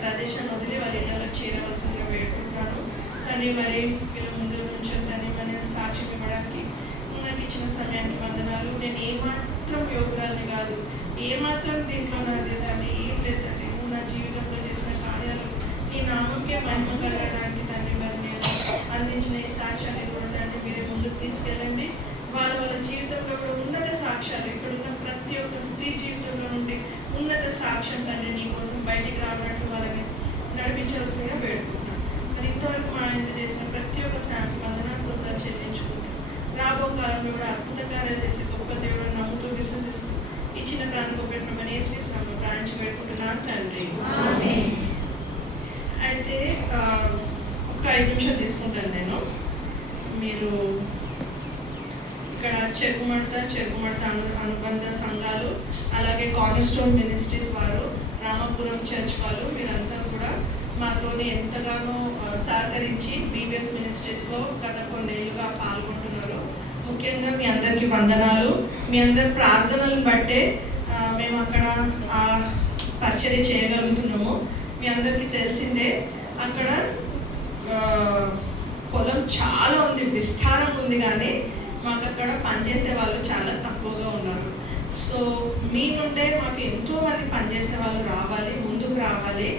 ప్రదేశాన్ని వదిలి వాళ్ళ ఇళ్ళలో చేరవలసిందిగా వేడుకుంటున్నాను తండ్రి. మరి వీళ్ళ ముందు నుంచి తండ్రి మరి సాక్ష్యం ఇవ్వడానికి నాకు ఇచ్చిన సమయానికి వందనాలు. నేను ఏమాత్రం యోగురాలని కాదు, ఏమాత్రం దీంట్లో నాది దాన్ని ఏం లేదు తండ్రి. నువ్వు నా జీవితంలో చేసిన కార్యాలు నీ నామంకే మహిమ కలగడానికి తండ్రి మరి నేను అందించిన ఈ సాక్ష్యాన్ని కూడా తండ్రి మీరే ముందుకు తీసుకెళ్ళండి. వాళ్ళ జీవితంలో కూడా ఉన్నత సాక్ష్యాలు, ఇక్కడున్న ప్రతి ఒక్క స్త్రీ జీవితంలో నుండి ఉన్నత సాక్ష్యం తండ్రి నీ కోసం బయటికి రానట్లు వాళ్ళని నడిపించాల్సిందిగా వేడుకుంటున్నాను. మరి ఇంతవరకు మా ఆయన చేసిన ప్రతి ఒక్క శాంతి వందనాస్తులు చెల్లించుకుంటాం. రాబో కాలంలో కూడా అద్భుత కార్యాలు చేసే గొప్ప దేవుడు నమ్ముతూ విశ్వసిస్తూ ఈ చిన్న ప్రాంతం పెట్టిన ఏసునామములో ప్రార్థించి వేడుకుంటున్నాను తండ్రి. అయితే ఒక 5 నిమిషాలు తీసుకుంటాను నేను. మీరు ఇక్కడ చెరుకుమడత అనుబంధ సంఘాలు, అలాగే కార్నర్ స్టోన్ మినిస్ట్రీస్ వారు, రామాపురం చర్చ్ వాళ్ళు, మీరంతా కూడా మాతోని ఎంతగానో సహకరించి బీబీఎస్ మినిస్ట్రీస్లో గత కొన్నేళ్ళుగా పాల్గొంటున్నారు. ముఖ్యంగా మీ అందరికీ వందనాలు. మీ అందరి ప్రార్థనలను బట్టే మేము అక్కడ పరిచర్య చేయగలుగుతున్నాము. మీ అందరికీ తెలిసిందే అక్కడ పొలం చాలా ఉంది, విస్తారం ఉంది, కానీ మాకు అక్కడ పనిచేసే వాళ్ళు చాలా తక్కువగా ఉన్నారు. సో మీ నుండే మాకు ఎంతోమంది పనిచేసే వాళ్ళు రావాలి, ముందుకు రావాలి.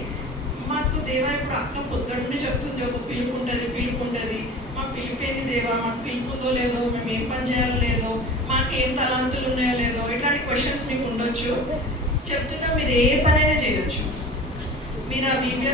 మాకు దేవా ఇప్పుడు అక్క పొద్దు నుండి చెప్తుంది, ఒక పిలుపు ఉంటుంది, మా పిలిపేది దేవా, మాకు పిలుపు ఉందో లేదో, మేము ఏం పని చేయాలో లేదో, మాకేం తలాంతులు ఉన్నాయో లేదో, ఇట్లాంటి క్వశ్చన్స్ మీకు ఉండొచ్చు. చెప్తున్నా మీరు ఏ పనైనా చేయొచ్చు. మీరు ఆ బీబీఎస్